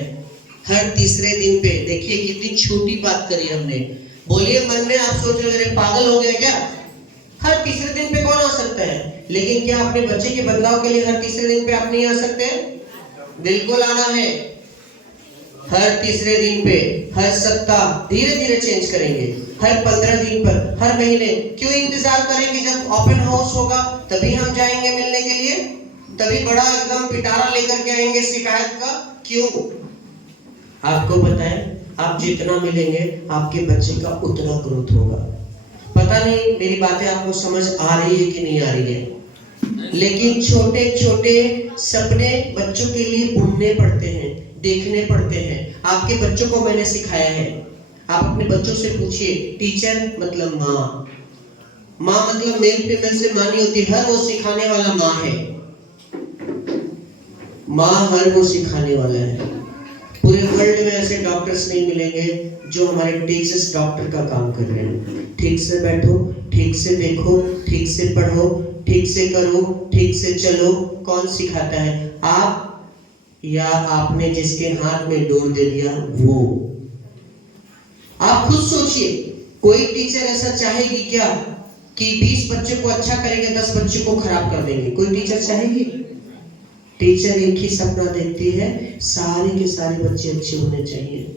हर तीसरे दिन पे, देखिए कितनी छोटी बात करी हमने। बोलिए मन में आप सोच रहे हैं पागल हो गया क्या, हर तीसरे दिन पे कौन आ सकता है? लेकिन क्या अपने बच्चे के बदलाव के लिए हर तीसरे दिन पे आप नहीं आ सकते? बिल्कुल आना है। हर तीसरे दिन पे, हर सप्ताह, धीरे धीरे चेंज करेंगे, हर 15 दिन पर, हर महीने। क्यों इंतजार करेंगे? जब ओपन हाउस होगा तभी हम जाएंगे मिलने के लिए, तभी बड़ा एकदम पिटारा लेकर के आएंगे शिकायत का। क्यों? आपको बताएं, आप जितना मिलेंगे आपके बच्चे का उतना ग्रोथ होगा। पता नहीं मेरी बातें आपको समझ आ रही है कि नहीं आ रही है, लेकिन छोटे छोटे सपने बच्चों के लिए बुनने पड़ते हैं, देखने पड़ते हैं। आपके बच्चों को मैंने सिखाया है। आप अपने बच्चों से पूछिए, टीचर मतलब माँ, माँ मतलब मेल फीमेल से माँ नहीं होती, हर वो सिखाने वाला माँ है। माँ हर वो सिखाने वाला है। पूरे वर्ल्ड में ऐसे डॉक्टर्स नहीं मिलेंगे जो हमारे टीचर्स डॉक्टर का काम कर रहे हैं। ठीक से बैठो, ठीक से देखो, ठीक से पढ़ो, ठीक से करो, ठीक से चलो। कौन सिखाता है? आप या आपने जिसके हाथ में डोर दे दिया वो? आप खुद सोचिए, कोई टीचर ऐसा चाहेगी क्या कि 20 बच्चे को अच्छा करेंगे, 10 बच्चे को खराब कर देंगे? कोई टीचर चाहेगी? टीचर एक ही सपना देखती है, सारे के सारे बच्चे अच्छे होने चाहिए।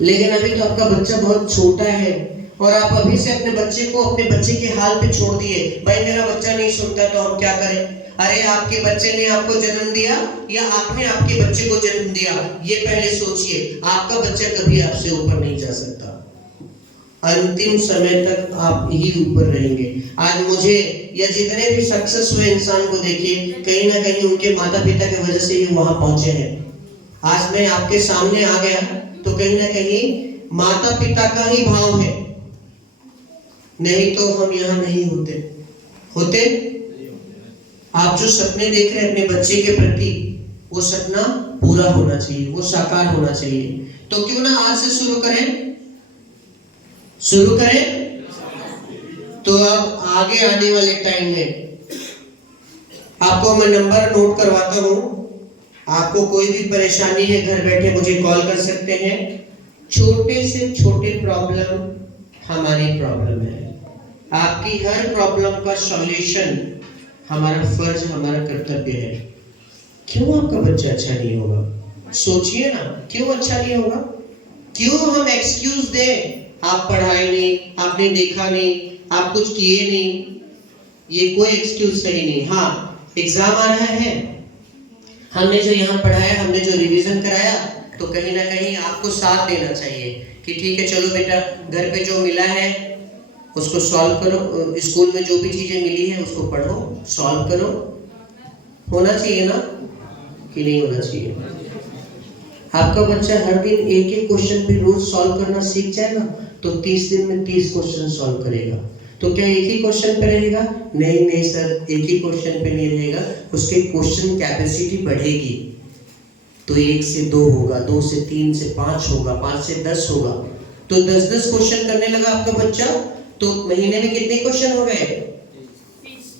लेकिन अभी तो आपका बच्चा बहुत छोटा है और आप अभी से अपने बच्चे को अपने बच्चे के हाल पे छोड़ दिए। भाई मेरा बच्चा नहीं सुनता तो हम क्या करें? अरे आपके बच्चे ने आपको जन्म दिया या आपने आपके बच्चे को जन्म दिया? ये पहले सोचिए। आपका बच्चा कभी आपसे ऊपर नहीं जा सकता। अंतिम समय तक आप ही ऊपर रहेंगे। आज मुझे या जितने भी सक्सेस हुए इंसान को देखिए, कहीं ना कहीं उनके माता पिता की वजह से ही वहां पहुंचे हैं। आज मैं आपके सामने आ गया तो कहीं ना कहीं माता पिता का ही भाव है, नहीं तो हम यहाँ नहीं होते। आप जो सपने देख रहे हैं अपने बच्चे के प्रति, वो सपना पूरा होना चाहिए, वो साकार होना चाहिए। तो क्यों ना आज से शुरू करें। तो अब आगे आने वाले टाइम में आपको मैं नंबर नोट करवाता हूं। आपको कोई भी परेशानी है, घर बैठे मुझे कॉल कर सकते हैं। छोटे से छोटे प्रॉब्लम हमारी प्रॉब्लम है। आपकी हर प्रॉब्लम का सॉल्यूशन हमारा फर्ज, हमारा कर्तव्य है। क्यों आपका बच्चा अच्छा नहीं होगा? सोचिए ना, क्यों अच्छा नहीं होगा? क्यों हम एक्सक्यूज दें? आप पढ़ाए नहीं, आपने देखा नहीं, आप कुछ किए नहीं, ये कोई एक्सक्यूज सही नहीं। हाँ, एग्जाम आ रहा है, हमने जो यहाँ पढ़ाया, हमने जो रिवीजन कराया, तो कहीं ना कहीं आपको साथ देना चाहिए कि ठीक है चलो बेटा, घर पे जो मिला है उसको सॉल्व करो, स्कूल में जो भी चीजें मिली है उसको पढ़ो, सॉल्व करो। होना चाहिए ना कि नहीं होना चाहिए? आपका बच्चा हर दिन एक एक क्वेश्चन भी रोज सॉल्व करना सीख जाए ना, तो 30 दिन में 30 क्वेश्चन सॉल्व करेगा। तो क्या एक ही क्वेश्चन पे रहेगा? नहीं सर, एक ही क्वेश्चन पे नहीं रहेगा, उसके क्वेश्चन कैपेसिटी बढ़ेगी। तो 1 से 2 होगा, 2 से 3 से 5 होगा, 5 से 10 होगा। तो 10-10 क्वेश्चन करने लगा आपका बच्चा, तो महीने में कितने क्वेश्चन हो गए?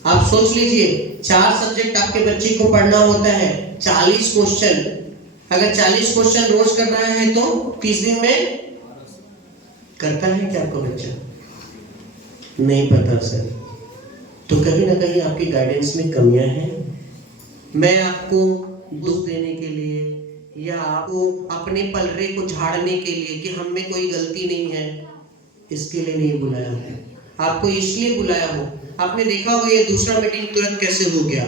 आप सोच लीजिए, 4 सब्जेक्ट आपके बच्चे को पढ़ना होता है, 40 क्वेश्चन। अगर 40 क्वेश्चन रोज कर रहा है तो 30 दिन में करता है क्या आपका बच्चा? नहीं पता सर। तो कहीं ना कहीं आपकी गाइडेंस में कमियां हैं। मैं आपको दोष देने के लिए या आपको अपने पलड़े को झाड़ने के लिए कि हम में कोई गलती नहीं है, इसके लिए नहीं बुलाया हूँ। आपको इसलिए बुलाया हूँ, आपने देखा होगा ये दूसरा मीटिंग तुरंत कैसे हो गया।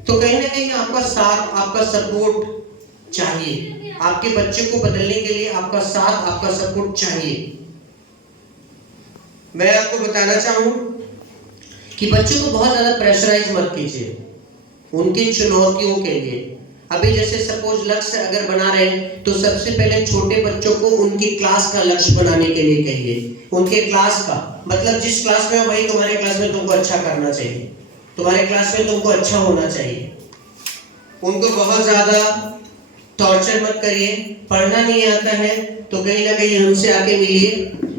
तो कहीं ना कहीं आपका साथ, आपका सपोर्ट चाहिए। आपके बच्चे को बदलने के लिए आपका साथ, आपका सपोर्ट चाहिए। मैं आपको बताना चाहूँ कि बच्चों को बहुत ज्यादा प्रेशराइज मत कीजिए उनकी चुनौतियों के लिए। अभी जैसे सपोज लक्ष्य अगर बना रहे हैं, तो सबसे पहले छोटे बच्चों को उनकी क्लास का लक्ष्य बनाने के लिए कहिए। उनके क्लास का मतलब जिस क्लास में हो भाई, तुम्हारे क्लास में तुमको अच्छा करना चाहिए, तुम्हारे क्लास में तुमको अच्छा होना चाहिए। उनको बहुत ज्यादा टॉर्चर मत करिए। पढ़ना नहीं आता है तो कहीं ना कहीं हमसे आके मिलिए।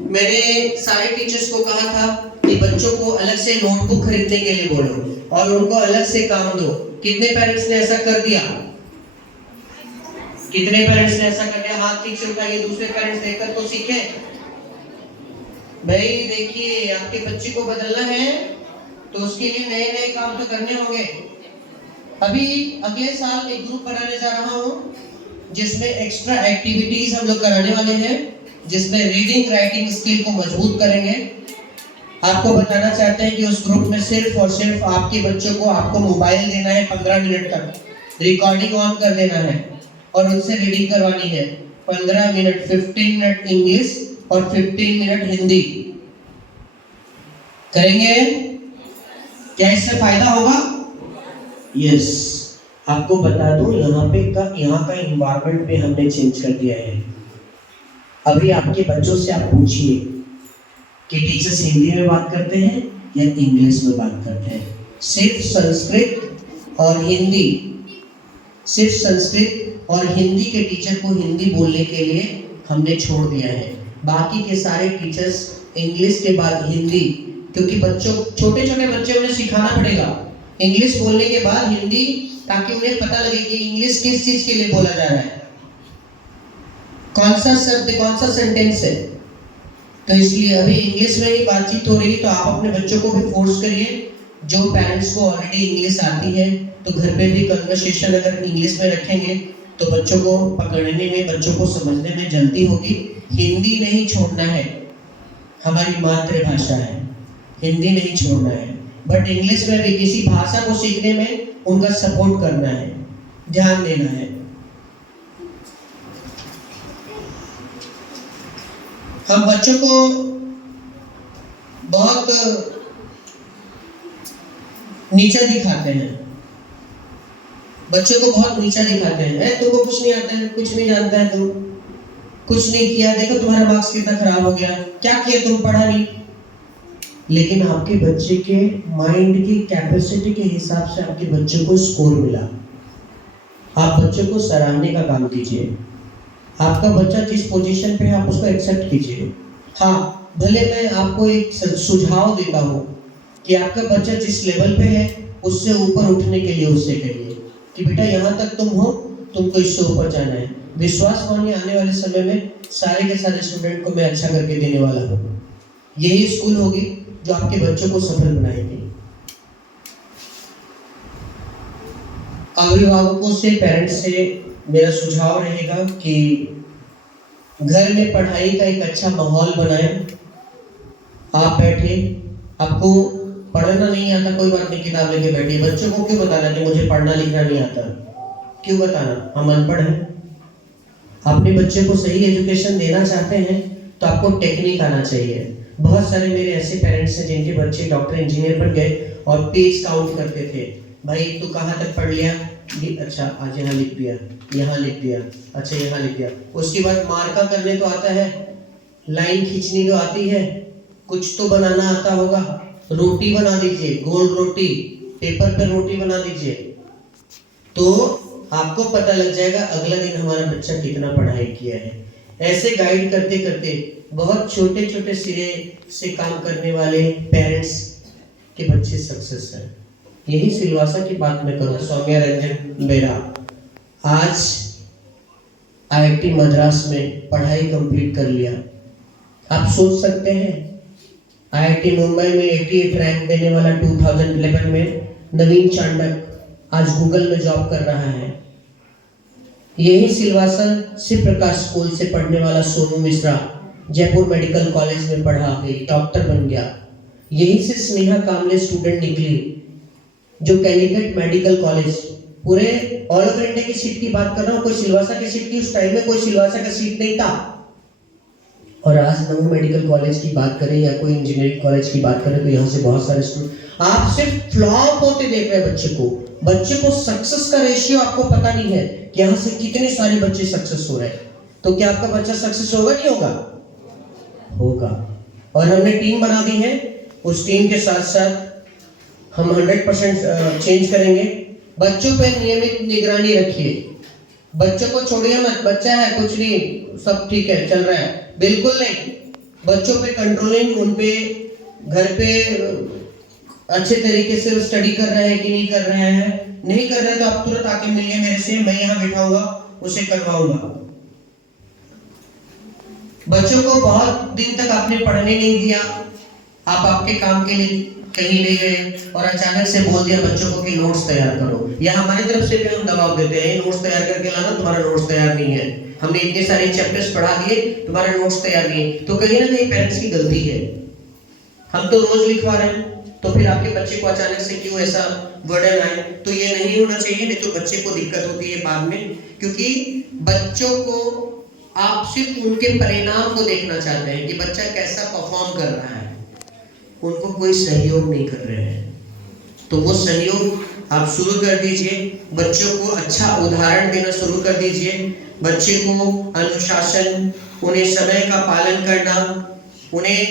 मैंने सारे टीचर्स को कहा था कि बच्चों को अलग से नोटबुक खरीदने के लिए बोलो और उनको अलग से काम दो। कितने पेरेंट्स ने ऐसा कर दिया? कितने पेरेंट्स ने ऐसा कर दिया? हाथ ठीक से उठाइए, दूसरे पेरेंट्स देखकर तो सीखे। भाई देखिए, आपके बच्चे को बदलना है तो उसके लिए नए नए काम तो करने होंगे। अभी अगले साल एक ग्रुप बनाने जा रहा हूँ जिसमें एक्स्ट्रा एक्टिविटीज हम लोग कराने वाले हैं, जिसमें रीडिंग राइटिंग स्किल को मजबूत करेंगे। आपको बताना चाहते हैं कि उस ग्रुप में सिर्फ और सिर्फ आपके बच्चों को आपको मोबाइल देना है, 15 मिनट तक रिकॉर्डिंग ऑन कर देना है और उनसे रीडिंग करवानी है। 15 मिनट, 15 मिनट इंग्लिश और 15 मिनट हिंदी करेंगे। क्या इससे फायदा होगा? यस। आपको बता दूं, यहाँ का इन्वायरमेंट पे हमने चेंज कर दिया है। अभी आपके बच्चों से आप पूछिए कि टीचर्स हिंदी में बात करते हैं या इंग्लिश में बात करते हैं। सिर्फ संस्कृत और हिंदी, सिर्फ संस्कृत और हिंदी के टीचर को हिंदी बोलने के लिए हमने छोड़ दिया है। बाकी के सारे टीचर्स इंग्लिश के बाद हिंदी, क्योंकि बच्चों, छोटे छोटे बच्चे उन्हें सिखाना पड़ेगा इंग्लिश बोलने के बाद हिंदी, ताकि उन्हें पता लगे कि इंग्लिश किस चीज के लिए बोला जा रहा है, कौन सा शब्द, कौन सा सेंटेंस है। तो इसलिए अभी इंग्लिश में ही बातचीत हो रही है, तो आप अपने बच्चों को भी फोर्स करिए। जो पेरेंट्स को ऑलरेडी इंग्लिश आती है तो घर पे भी कन्वर्सेशन अगर इंग्लिश में रखेंगे तो बच्चों को पकड़ने में, बच्चों को समझने में जल्दी होगी। हिंदी नहीं छोड़ना है, हमारी मातृभाषा है, हिंदी नहीं छोड़ना है। बट इंग्लिश में भी किसी भाषा को सीखने में उनका सपोर्ट करना है, ध्यान देना है। हम बच्चों को बहुत नीचा दिखाते हैं, बच्चों को बहुत नीचा दिखाते हैं। तुमको कुछ नहीं आता है, कुछ नहीं जानता है, तुम कुछ नहीं किया, देखो तुम्हारा मार्क्स कितना खराब हो गया, क्या किया तुम, पढ़ा नहीं। लेकिन आपके बच्चे के माइंड की कैपेसिटी के हिसाब से आपके बच्चे को स्कोर मिला। आप बच्चे को सराहने का काम कीजिए। आपका बच्चा जिस पोजीशन पे है आप उसको एक्सेप्ट कीजिए। हाँ, भले मैं आपको एक सुझाव देता हूँ कि आपका बच्चा जिस लेवल पे है उससे ऊपर उठने के लिए उससे कहिए कि बेटा यहाँ तक तुम हो, तुमको इससे ऊपर जाना है। विश्वास मानिए, आने वाले समय में सारे के सारे स्टूडेंट को मैं अच्छा करके देने वाला हूँ। यही स्कूल होगी जो आपके बच्चों को सफल बनाएगी। अभिभावकों से, पेरेंट्स से मेरा सुझाव रहेगा कि घर में पढ़ाई का एक अच्छा माहौल बनाएं। आप बैठे, आपको पढ़ना नहीं आता, कोई बात नहीं, किताब लेके बैठिए। बच्चों को क्यों बताना कि मुझे पढ़ना लिखना नहीं आता? क्यों बताना? हम अनपढ़ हैं। अपने बच्चे को सही एजुकेशन देना चाहते हैं तो आपको टेक्निक आना चाहिए। बहुत सारे मेरे ऐसे पेरेंट्स हैं जिनके बच्चे डॉक्टर इंजीनियर बन गए और पेज काउंट करते थे। भाई तू कहाँ तक पढ़ लिया? अच्छा, आज यहाँ लिख दिया, यहाँ लिख दिया, अच्छा यहाँ लिख दिया। उसके बाद मार्का करने तो आता है, लाइन खींचनी तो आती है, कुछ तो बनाना आता होगा। रोटी बना दीजिए, गोल रोटी, पेपर पे रोटी बना दीजिए, तो आपको पता लग जाएगा अगला दिन हमारा बच्चा कितना पढ़ाई किया है। ऐसे गाइड करते करते बहुत छोटे छोटे सिरे से काम करने वाले पेरेंट्स के बच्चे सक्सेस हैं। यही सिलवासा की बात मैं करूँ। सौम्या रंजन बेरा आज IIT मद्रास में पढ़ाई कंप्लीट कर लिया। आप सोच सकते हैं IIT मुंबई में 88 रैंक देने वाला 2011 में नवीन चांडक आज गूगल में जॉब कर रहा है। यही सिलवासा शिव प्रकाश स्कूल से पढ़ने वाला सोनू मिश्रा जयपुर मेडिकल कॉलेज में पढ़ा के डॉक्टर बन गया। यही से स्नेहा कामले स्टूडेंट निकली जो कैलिकट मेडिकल कॉलेज, पूरे ऑल ओवर इंडिया की सीट की बात कर रहा हूँ, कोई सिलवासा की सीट की, उस टाइम में कोई सिलवासा का सीट नहीं था। और आज नवू मेडिकल कॉलेज की बात करें या कोई इंजीनियरिंग कॉलेज की बात करें तो यहाँ से बहुत सारे स्टूडेंट। आप सिर्फ फ्लॉप होते देख रहे हैं बच्चे को सक्सेस का रेशियो आपको पता नहीं है कि यहाँ से कितने सारे बच्चे सक्सेस हो रहे हैं। तो क्या आपका बच्चा सक्सेस होगा? नहीं होगा? होगा। और हमने टीम बना दी है, उस टीम के साथ साथ हम 100% चेंज करेंगे। बच्चों पे नियमित निगरानी रखिए, बच्चों को छोड़िए मत, बच्चा है कुछ नहीं, सब ठीक है चल रहा है, बिल्कुल नहीं। बच्चों पे कंट्रोलिंग, उन पे घर पे अच्छे तरीके से स्टडी कर रहे हैं कि नहीं कर रहे हैं। नहीं कर रहे तो आप तुरंत आके मिलिए मेरे से, मैं यहाँ बिठाऊंगा, उसे करवाऊंगा। बच्चों को बहुत दिन तक आपने पढ़ने नहीं दिया, आप आपके काम के लिए कहीं ले गए और अचानक से बोल दिया बच्चों को कि नोट्स तैयार करो, या हमारी तरफ से भी हम दबाव देते हैं नोट्स तैयार करके लाना, तुम्हारा नोट्स तैयार नहीं है, हमने इतने सारे चैप्टर्स पढ़ा दिए, तुम्हारा नोट्स तैयार नहीं है। तो कहीं ना कहीं पेरेंट्स की गलती है। हम तो रोज लिखवा रहे हैं, तो फिर आपके बच्चे को अचानक से क्यों ऐसा वर्डन आए? तो ये नहीं होना चाहिए, नहीं तो बच्चे को दिक्कत होती है बाद में। क्योंकि बच्चों को आप सिर्फ उनके परिणाम को देखना चाहते हैं कि बच्चा कैसा परफॉर्म कर रहा है, उनको कोई सहयोग नहीं कर रहे हैं। तो वो सहयोग आप शुरू कर दीजिए, बच्चों को अच्छा उदाहरण देना शुरू कर दीजिए। बच्चे को अनुशासन, उन्हें समय का पालन करना, उन्हें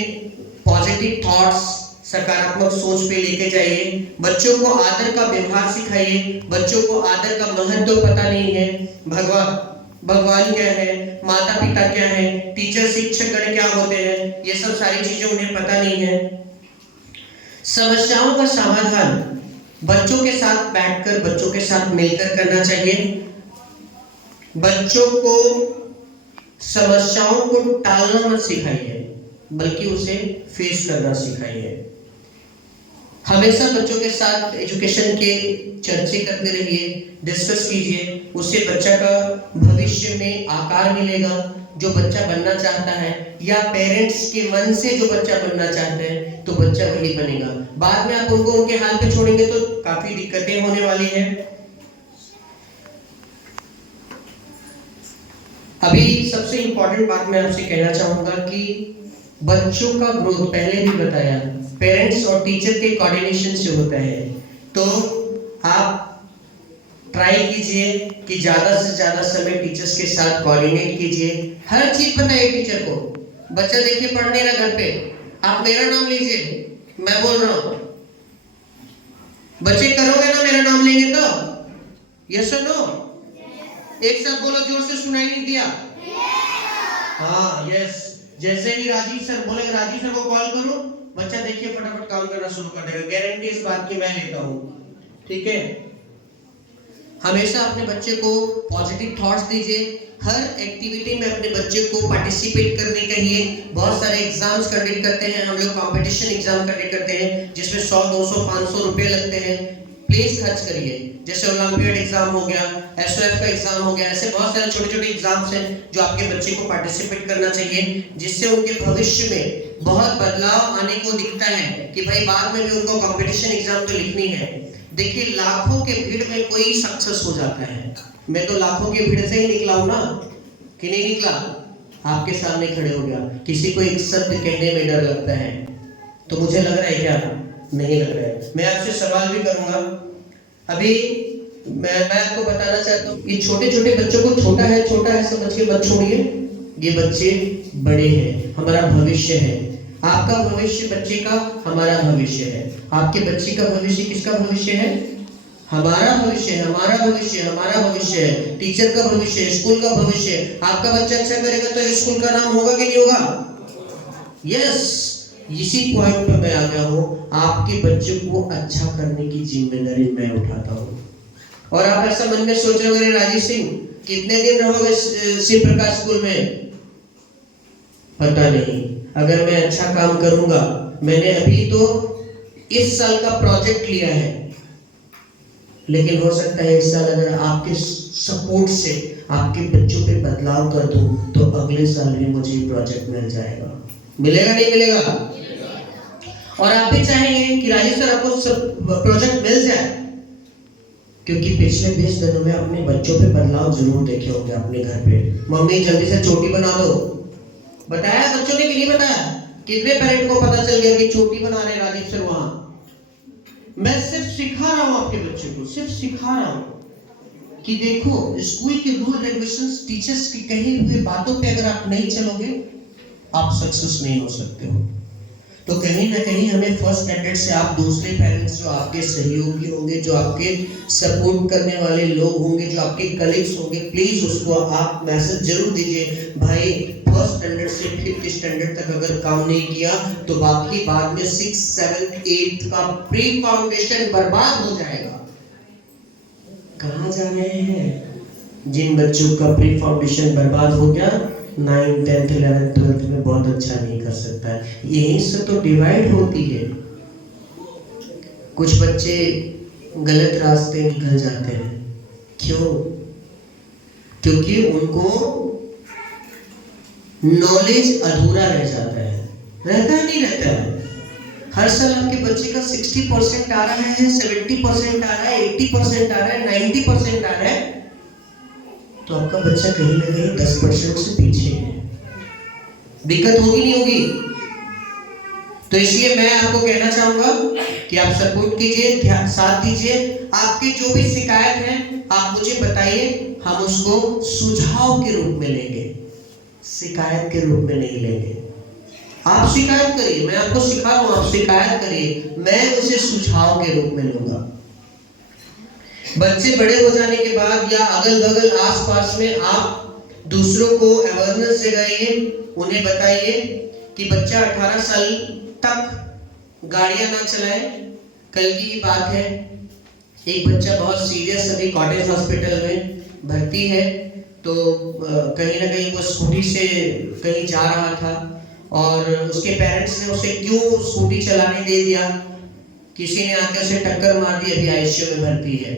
पॉजिटिव थॉट्स, सकारात्मक सोच पे लेके जाइए। बच्चों को आदर का व्यवहार सिखाइए। बच्चों को आदर का महत्व पता नहीं है, भगवान क्या है, माता पिता क्या है, टीचर शिक्षक गण क्या होते हैं, ये सब सारी चीजें उन्हें पता नहीं है। समस्याओं का समाधान बच्चों के साथ बैठकर, बच्चों के साथ मिलकर करना चाहिए। बच्चों को समस्याओं को टालना मत सिखाइए, बल्कि उसे फेस करना सिखाइए। हमेशा बच्चों के साथ एजुकेशन के चर्चे करते रहिए, डिस्कस कीजिए, उससे बच्चा का भविष्य में आकार मिलेगा जो बच्चा बनना चाहता है, या पेरेंट्स के मन से जो बच्चा बनना चाहते हैं तो बच्चा वही बनेगा। बाद में आप उनको उनके हाल पे छोड़ेंगे तो काफी दिक्कतें होने वाली हैं। अभी सबसे इम्पोर्टेंट बात मैं आपसे कहना चाहूंगा कि बच्चों का ग्रोथ पहले भी बताया पेरेंट्स और टीचर के कोऑर्डिनेशन से होता है। तो आप ट्राई कीजिए कि ज्यादा से ज्यादा समय टीचर्स के साथ कोऑर्डिनेट कीजिए, हर चीज बताइए टीचर को। बच्चा देखिए पढ़ नहीं रहा घर पे, आप मेरा नाम लीजिए, मैं बोल रहा हूं, बच्चे करोगे ना मेरा नाम लेंगे तो? यस और नो? एक साथ बोलो, जोर से सुनाई नहीं दिया। हाँ यस। जैसे ही राजीव सर बोलेंगे, राजीव सर को कॉल करो, बच्चा देखिए फटाफट काम करना शुरू कर देगा, गारंटी इस बात की मैं लेता हूं। ठीक है, हमेशा अपने बच्चे को पॉजिटिव थॉट्स दीजिए, हर एक्टिविटी में अपने बच्चे को पार्टिसिपेट करने कहिए। बहुत सारे एग्जाम्स कंडक्ट करते हैं हम लोग, कंपटीशन एग्जाम कंडक्ट करते हैं जिसमें 100, 200, 500 रुपए लगते हैं, प्लीज खर्च करिए। जैसे ओलंपियाड एग्जाम हो गया, एसओएफ का एग्जाम हो गया, ऐसे बहुत सारे छोटे छोटे एग्जाम्स हैं जो आपके बच्चे को पार्टिसिपेट करना चाहिए, जिससे उनके भविष्य में बहुत बदलाव आने को दिखता है कि भाई बाद में भी उनको कंपटीशन एग्जाम तो लिखनी है। देखिए लाखों के भीड़ में कोई सक्सेस हो जाता है, मैं तो लाखों के भीड़ से ही निकला हूं ना, कि नहीं निकला? आपके सामने खड़े हो गया, किसी को एक शब्द कहने में डर लगता है, तो मुझे लग रहा है क्या? नहीं लग रहा है। मैं आपसे सवाल भी करूंगा। अभी मैं आपको बताना चाहता हूँ, ये छोटे छोटे बच्चों को छोटा है समझ के मत छोड़िए, ये बच्चे बड़े हैं, हमारा भविष्य है। आपका भविष्य बच्चे का हमारा भविष्य है, आपके बच्चे का भविष्य किसका भविष्य है? हमारा भविष्य है, हमारा भविष्य, हमारा भविष्य है, टीचर का भविष्य है, स्कूल का भविष्य है। आपका बच्चा अच्छा करेगा तो स्कूल का नाम होगा कि नहीं होगा? यस, इसी पॉइंट पे मैं आ गया हूँ, आपके बच्चे को अच्छा करने की जिम्मेदारी मैं उठाता हूँ। और आप ऐसा मन में सोच रहे होंगे, राजीव सिंह कितने दिन रहोगे शिव प्रकाश स्कूल में? पता नहीं, अगर मैं अच्छा काम करूंगा, मैंने अभी तो इस साल का प्रोजेक्ट लिया है, लेकिन हो सकता है इस साल अगर आपके सपोर्ट से आपके बच्चों पे बदलाव कर दूं तो अगले साल भी मुझे प्रोजेक्ट मिल जाएगा। मिलेगा नहीं मिलेगा? और आप भी चाहेंगे कि राजेश सर आपको प्रोजेक्ट मिल जाए, क्योंकि पिछले 20 दिनों में अपने बच्चों पे बदलाव जरूर देखे होंगे अपने घर पे। मम्मी जल्दी से चोटी बना दो, बताया बच्चों ने कि नहीं बताया? कितने पेरेंट को पता चल गया कि चोटी बना रहे राजीव सर वहां? मैं सिर्फ सिखा रहा हूं आपके बच्चे को, सिर्फ सिखा रहा हूं कि देखो स्कूल के रूल रेगुलेशंस, टीचर्स की कही हुई बातों पे अगर आप नहीं चलोगे आप सक्सेस नहीं हो सकते हो। तो कहीं ना कहीं हमें फर्स्ट स्टैंडर्ड से आप दूसरे पेरेंट्स जो आपके सहयोगी होंगे, जो आपके सपोर्ट करने वाले लोग होंगे, जो आपके कलीग्स होंगे, प्लीज उसको आप मैसेज जरूर दीजिए, भाई फर्स्ट स्टैंडर्ड से 5th स्टैंडर्ड तक अगर काम नहीं किया तो बाकी बाद में 6th, 7th, 8th का प्री फाउंडेशन बर्बाद हो जाएगा। कहां जा रहे हैं? जिन बच्चों का प्री फाउंडेशन बर्बाद हो गया, 9th, 10th, 11th, 12th में बहुत अच्छा नहीं कर सकता है। यहीं से तो डिवाइड होती है। कुछ बच्चे गलत रास्ते निकल जाते हैं, क्यों? क्योंकि उनको नॉलेज अधूरा रह जाता है। रहता नहीं रहता है। हर साल आपके बच्चे का 60% आ रहा है, 70% आ रहा है, 80% आ रहा है, 90% आ रहा है, तो आपका बच्चा कहीं ना कहीं 10% से पीछे है। दिक्कत होगी नहीं होगी? तो इसलिए मैं आपको कहना चाहूंगा कि आप सपोर्ट कीजिए, ध्यान साथ दीजिए। आपकी जो भी शिकायत है आप मुझे बताइए, हम उसको सुझाव के रूप में लेंगे, शिकायत के रूप में नहीं लेंगे। आप शिकायत करिए, मैं आपको सिखा रहा हूं, आप शिकायत करिए, मैं उसे सुझाव के रूप में लूंगा। बच्चे बड़े हो जाने के बाद या अगल बगल आसपास में आप दूसरों को अवेयरनेस जगाइए, उन्हें बताइए कि बच्चा 18 साल तक गाड़ियां ना चलाए। कल की बात है, एक बच्चा बहुत सीरियस अभी कॉटेज हॉस्पिटल में भर्ती है, तो कहीं ना कहीं वो स्कूटी से कहीं जा रहा था और उसके पेरेंट्स ने उसे क्यों स्कूटी चलाने दे दिया, किसी ने आके उसे टक्कर मार दी, अभी आईसीयू में भर्ती है।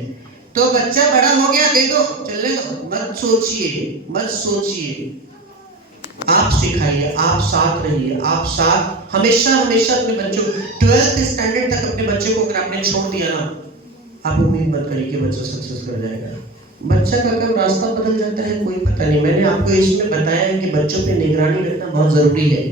तो बच्चा बड़ा हो गया, दे दो, चलने दो, मत सोचिए, मत सोचिए। आप सिखाइए, आप साथ रहिए, आप साथ हमेशा हमेशा अपने बच्चों 12th स्टैंडर्ड तक अपने बच्चे को अगर आपने छोड़ दिया ना, आप उम्मीद मत करिए कि बच्चा सक्सेस कर जाएगा। बच्चा का कब रास्ता बदल जाता है कोई पता नहीं। मैंने आपको इसमें बताया है कि बच्चों पे निगरानी रखना बहुत जरूरी है।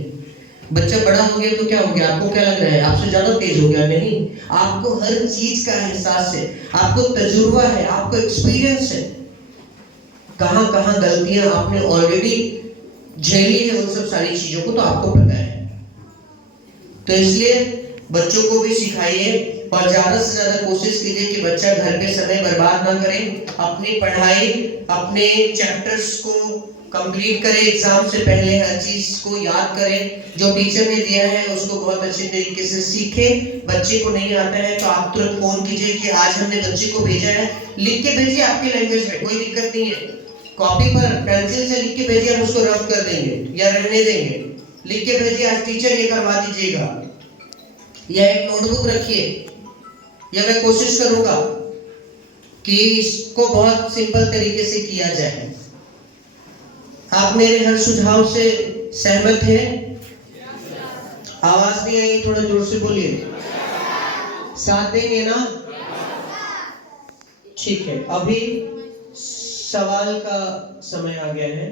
बच्चा बड़ा हो गया तो क्या हो गया? आपको क्या लग रहा है आपसे ज्यादा तेज हो गया? नहीं, आपको हर चीज का एहसास है, आपको तजुर्बा है, आपको एक्सपीरियंस है, कहां कहां गलतियां आपने ऑलरेडी झेली है, उन सब सारी चीजों को तो आपको पता है। तो इसलिए बच्चों को भी सिखाइए और ज्यादा से ज्यादा कोशिश कीजिए कि बच्चा घर पे समय बर्बाद ना करे, अपनी पढ़ाई, अपने चैप्टर्स को कंप्लीट करे, एग्जाम से पहले हर चीज को याद करे, जो टीचर ने दिया है उसको बहुत अच्छे तरीके से सीखे। बच्चे को नहीं आता है तो आप तुरंत फोन कीजिए कि आज हमने बच्चे को भेजा है, लिख के भेजिए आपके लैंग्वेज में, कोई दिक्कत नहीं है। कॉपी पर पेंसिल से लिख के भेजिए, हम उसको रफ कर देंगे या रहने देंगे। लिख के भेजिए आज टीचर ये करवा दीजिएगा, या एक नोटबुक रखिए, या मैं कोशिश करूंगा कि इसको बहुत सिंपल तरीके से किया जाए। आप मेरे हर सुझाव से सहमत हैं? आवाज नहीं आई, थोड़ा जोर से बोलिए। साथ देंगे ना? ठीक है, अभी सवाल का समय आ गया है।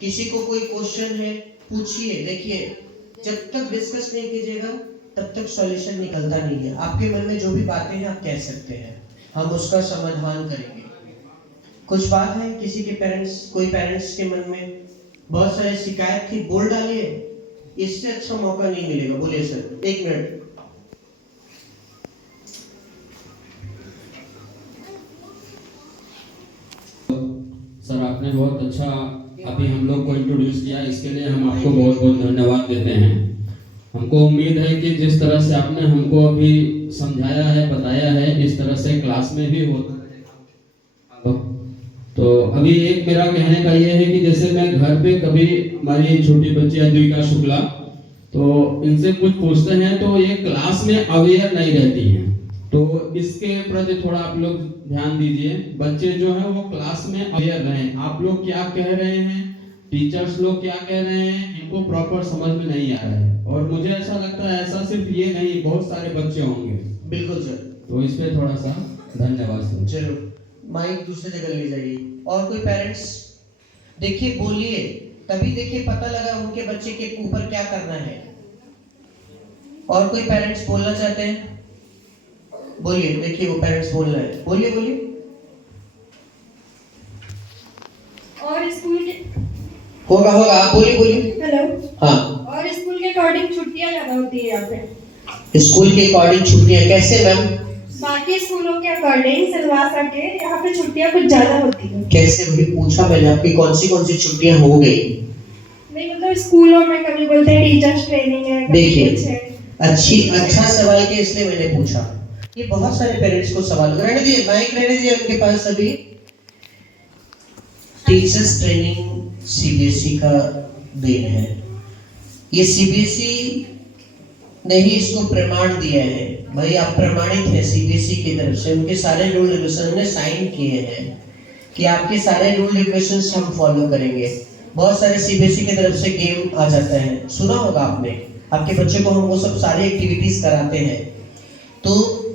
किसी को कोई क्वेश्चन है पूछिए। देखिए, जब तक डिस्कस नहीं कीजिएगा तब तक सॉल्यूशन निकलता नहीं है। आपके मन में जो भी बातें हैं आप कह सकते हैं, हम उसका समाधान करेंगे। कुछ बात है किसी के पेरेंट्स, कोई पेरेंट्स के मन में बहुत सारी शिकायत थी, बोल डालिए, इससे अच्छा मौका नहीं मिलेगा। बोलिए सर, 1 मिनट। सर आपने बहुत अच्छा अभी हम लोग को इंट्रोड्यूस किया, इसके लिए हम आपको बहुत बहुत धन्यवाद देते हैं। हमको उम्मीद है कि जिस तरह से आपने हमको अभी समझाया है, बताया है, इस तरह से क्लास में भी होता है। तो अभी एक मेरा कहने का ये है कि जैसे मैं घर पे कभी हमारी छोटी बच्ची अद्विका शुक्ला, तो इनसे कुछ पूछते हैं तो ये क्लास में अवेयर नहीं रहती हैं, तो इसके प्रति थोड़ा आप लोग ध्यान दीजिए। बच्चे जो है वो क्लास में अवेयर रहें, आप लोग क्या कह रहे हैं, टीचर्स लोग क्या कह रहे हैं, इनको प्रॉपर समझ में नहीं आ रहा है। और मुझे ऐसा लगता है ऐसा सिर्फ ये नहीं, बहुत सारे बच्चे होंगे। बिल्कुल सर, तो इस पे थोड़ा सा धन्यवाद सर। जरूर। माइक दूसरी जगह ले जाइए। और कोई पेरेंट्स? देखिए, बोलिए, तभी देखिए पता लगा उनके बच्चे के ऊपर क्या करना है। और कोई पेरेंट्स बोलना चाहते हैं? बोलिए, देखिए वो पेरेंट्स बोल रहे हैं, बोलिए बोलिए। और स्कूल के होगा होगा, आप बोलिए बोलिए। हेलो। हाँ, और स्कूल के अकॉर्डिंग छुट्टियां ज्यादा होती है यहाँ पे। स्कूल के अकॉर्डिंग छुट्टियां कैसे मैम? बाकी स्कूलों के अकॉर्डिंग सिलवासा के यहाँ पे छुट्टियां कुछ ज्यादा होती है। कैसे? वही पूछा मैंने, आपकी कौन सी छुट्टियां हो गई? नहीं मतलब स्कूलों में कभी बोलते हैं टीचर्स ट्रेनिंग है, कभी देखिए, कुछ है। अच्छा सवाल किया, इसलिए मैंने पूछा। ये बहुत सारे पेरेंट्स को सवाल रहने दीजिए, माइक रहने दीजिए उनके पास। अभी टीचर्स ट्रेनिंग सीबीएसई का देन है। ये सीबीएसई ने ही इसको प्रमाण दिया है, भाई आप प्रमाणित है सीबीएसई की तरफ से, उनके सारे रूल रेगुलेशन ने साइन किए हैं कि आपके सारे रूल रेगुलेशंस हम फॉलो करेंगे। बहुत सारे सीबीएसई की तरफ से गेम आ जाता है, सुना होगा आपने, आपके बच्चे को हम वो सब सारी एक्टिविटीज कराते हैं। तो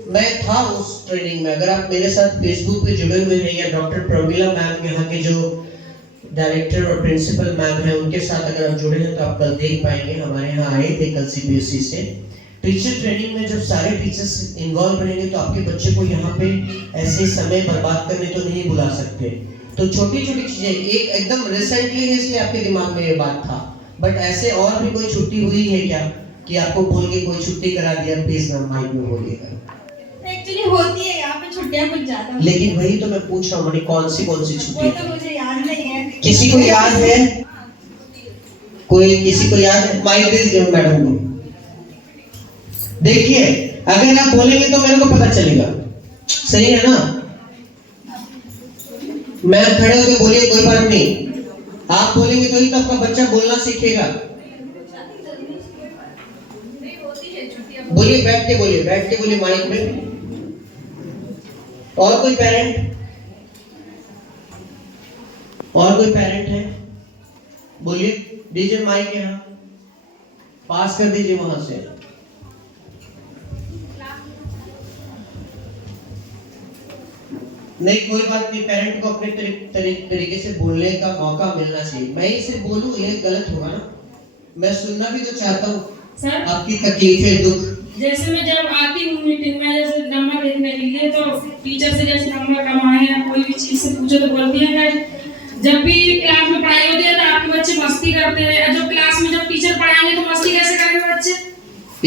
मैं था उस ट्रेनिंग में, अगर आप मेरे साथ फेसबुक पे जुड़े हुए हैं, या डॉक्टर प्रमिला मैम यहाँ के जो डायरेक्टर और प्रिंसिपल मैम है उनके साथ अगर आप जुड़े हैं तो आप कल देख पाएंगे, हमारे यहाँ आए थे कल सीबीएसई से। टीचर ट्रेनिंग में जब सारे टीचर्स इन्वॉल्व रहेंगे तो आपके बच्चे को यहाँ पे ऐसे समय बर्बाद करने तो नहीं बुला सकते। तो छोटी छोटी चीजें, एक एकदम रिसेंटली है इसलिए आपके दिमाग में ये बात था, बट ऐसे और भी कोई छुट्टी हुई है क्या कि आपको बोल के कोई छुट्टी करा दिया? प्लीज मैम माइक में बोलिएगा। एक्चुअली होती है यहाँ पे छुट्टियां कुछ ज्यादा। लेकिन वही तो मैं पूछ रहा हूँ, कौन सी वो छुट्टी? तो मुझे याद नहीं है। किसी को याद है? कोई किसी को याद है? माइक दे दीजिए मैडम को। देखिए, अगर आप बोलेंगे तो मेरे को पता चलेगा, सही है ना? मैं खड़े होकर बोलिए, कोई बात नहीं, आप बोलेंगे तो ही तो आपका बच्चा बोलना सीखेगा। बोलिए, बैठ के बोलिए, बैठ के बोलिए माइक में। और कोई पेरेंट? और कोई पेरेंट है? बोलिए, दीजिए माइक यहाँ, पास कर दीजिए वहां से। नहीं कोई बात नहीं, पेरेंट को अपने तरीके से बोलने का मौका मिलना चाहिए। मैं ही सिर्फ बोलूं ये गलत होगा ना, मैं सुनना भी तो चाहता हूँ सर आपकी तकलीफें दुख। जैसे मैं जब आती हूँ मीटिंग में जैसे नंबर देखने के लिए तो टीचर से जैसे नंबर कम आए या कोई भी चीज से पूछो तो बोलती है कि जब भी क्लास में पढ़ाई होती है तो आपके बच्चे मस्ती करते हैं, जब क्लास में जब टीचर पढ़ाएंगे तो मस्ती कैसे करेंगे बच्चे?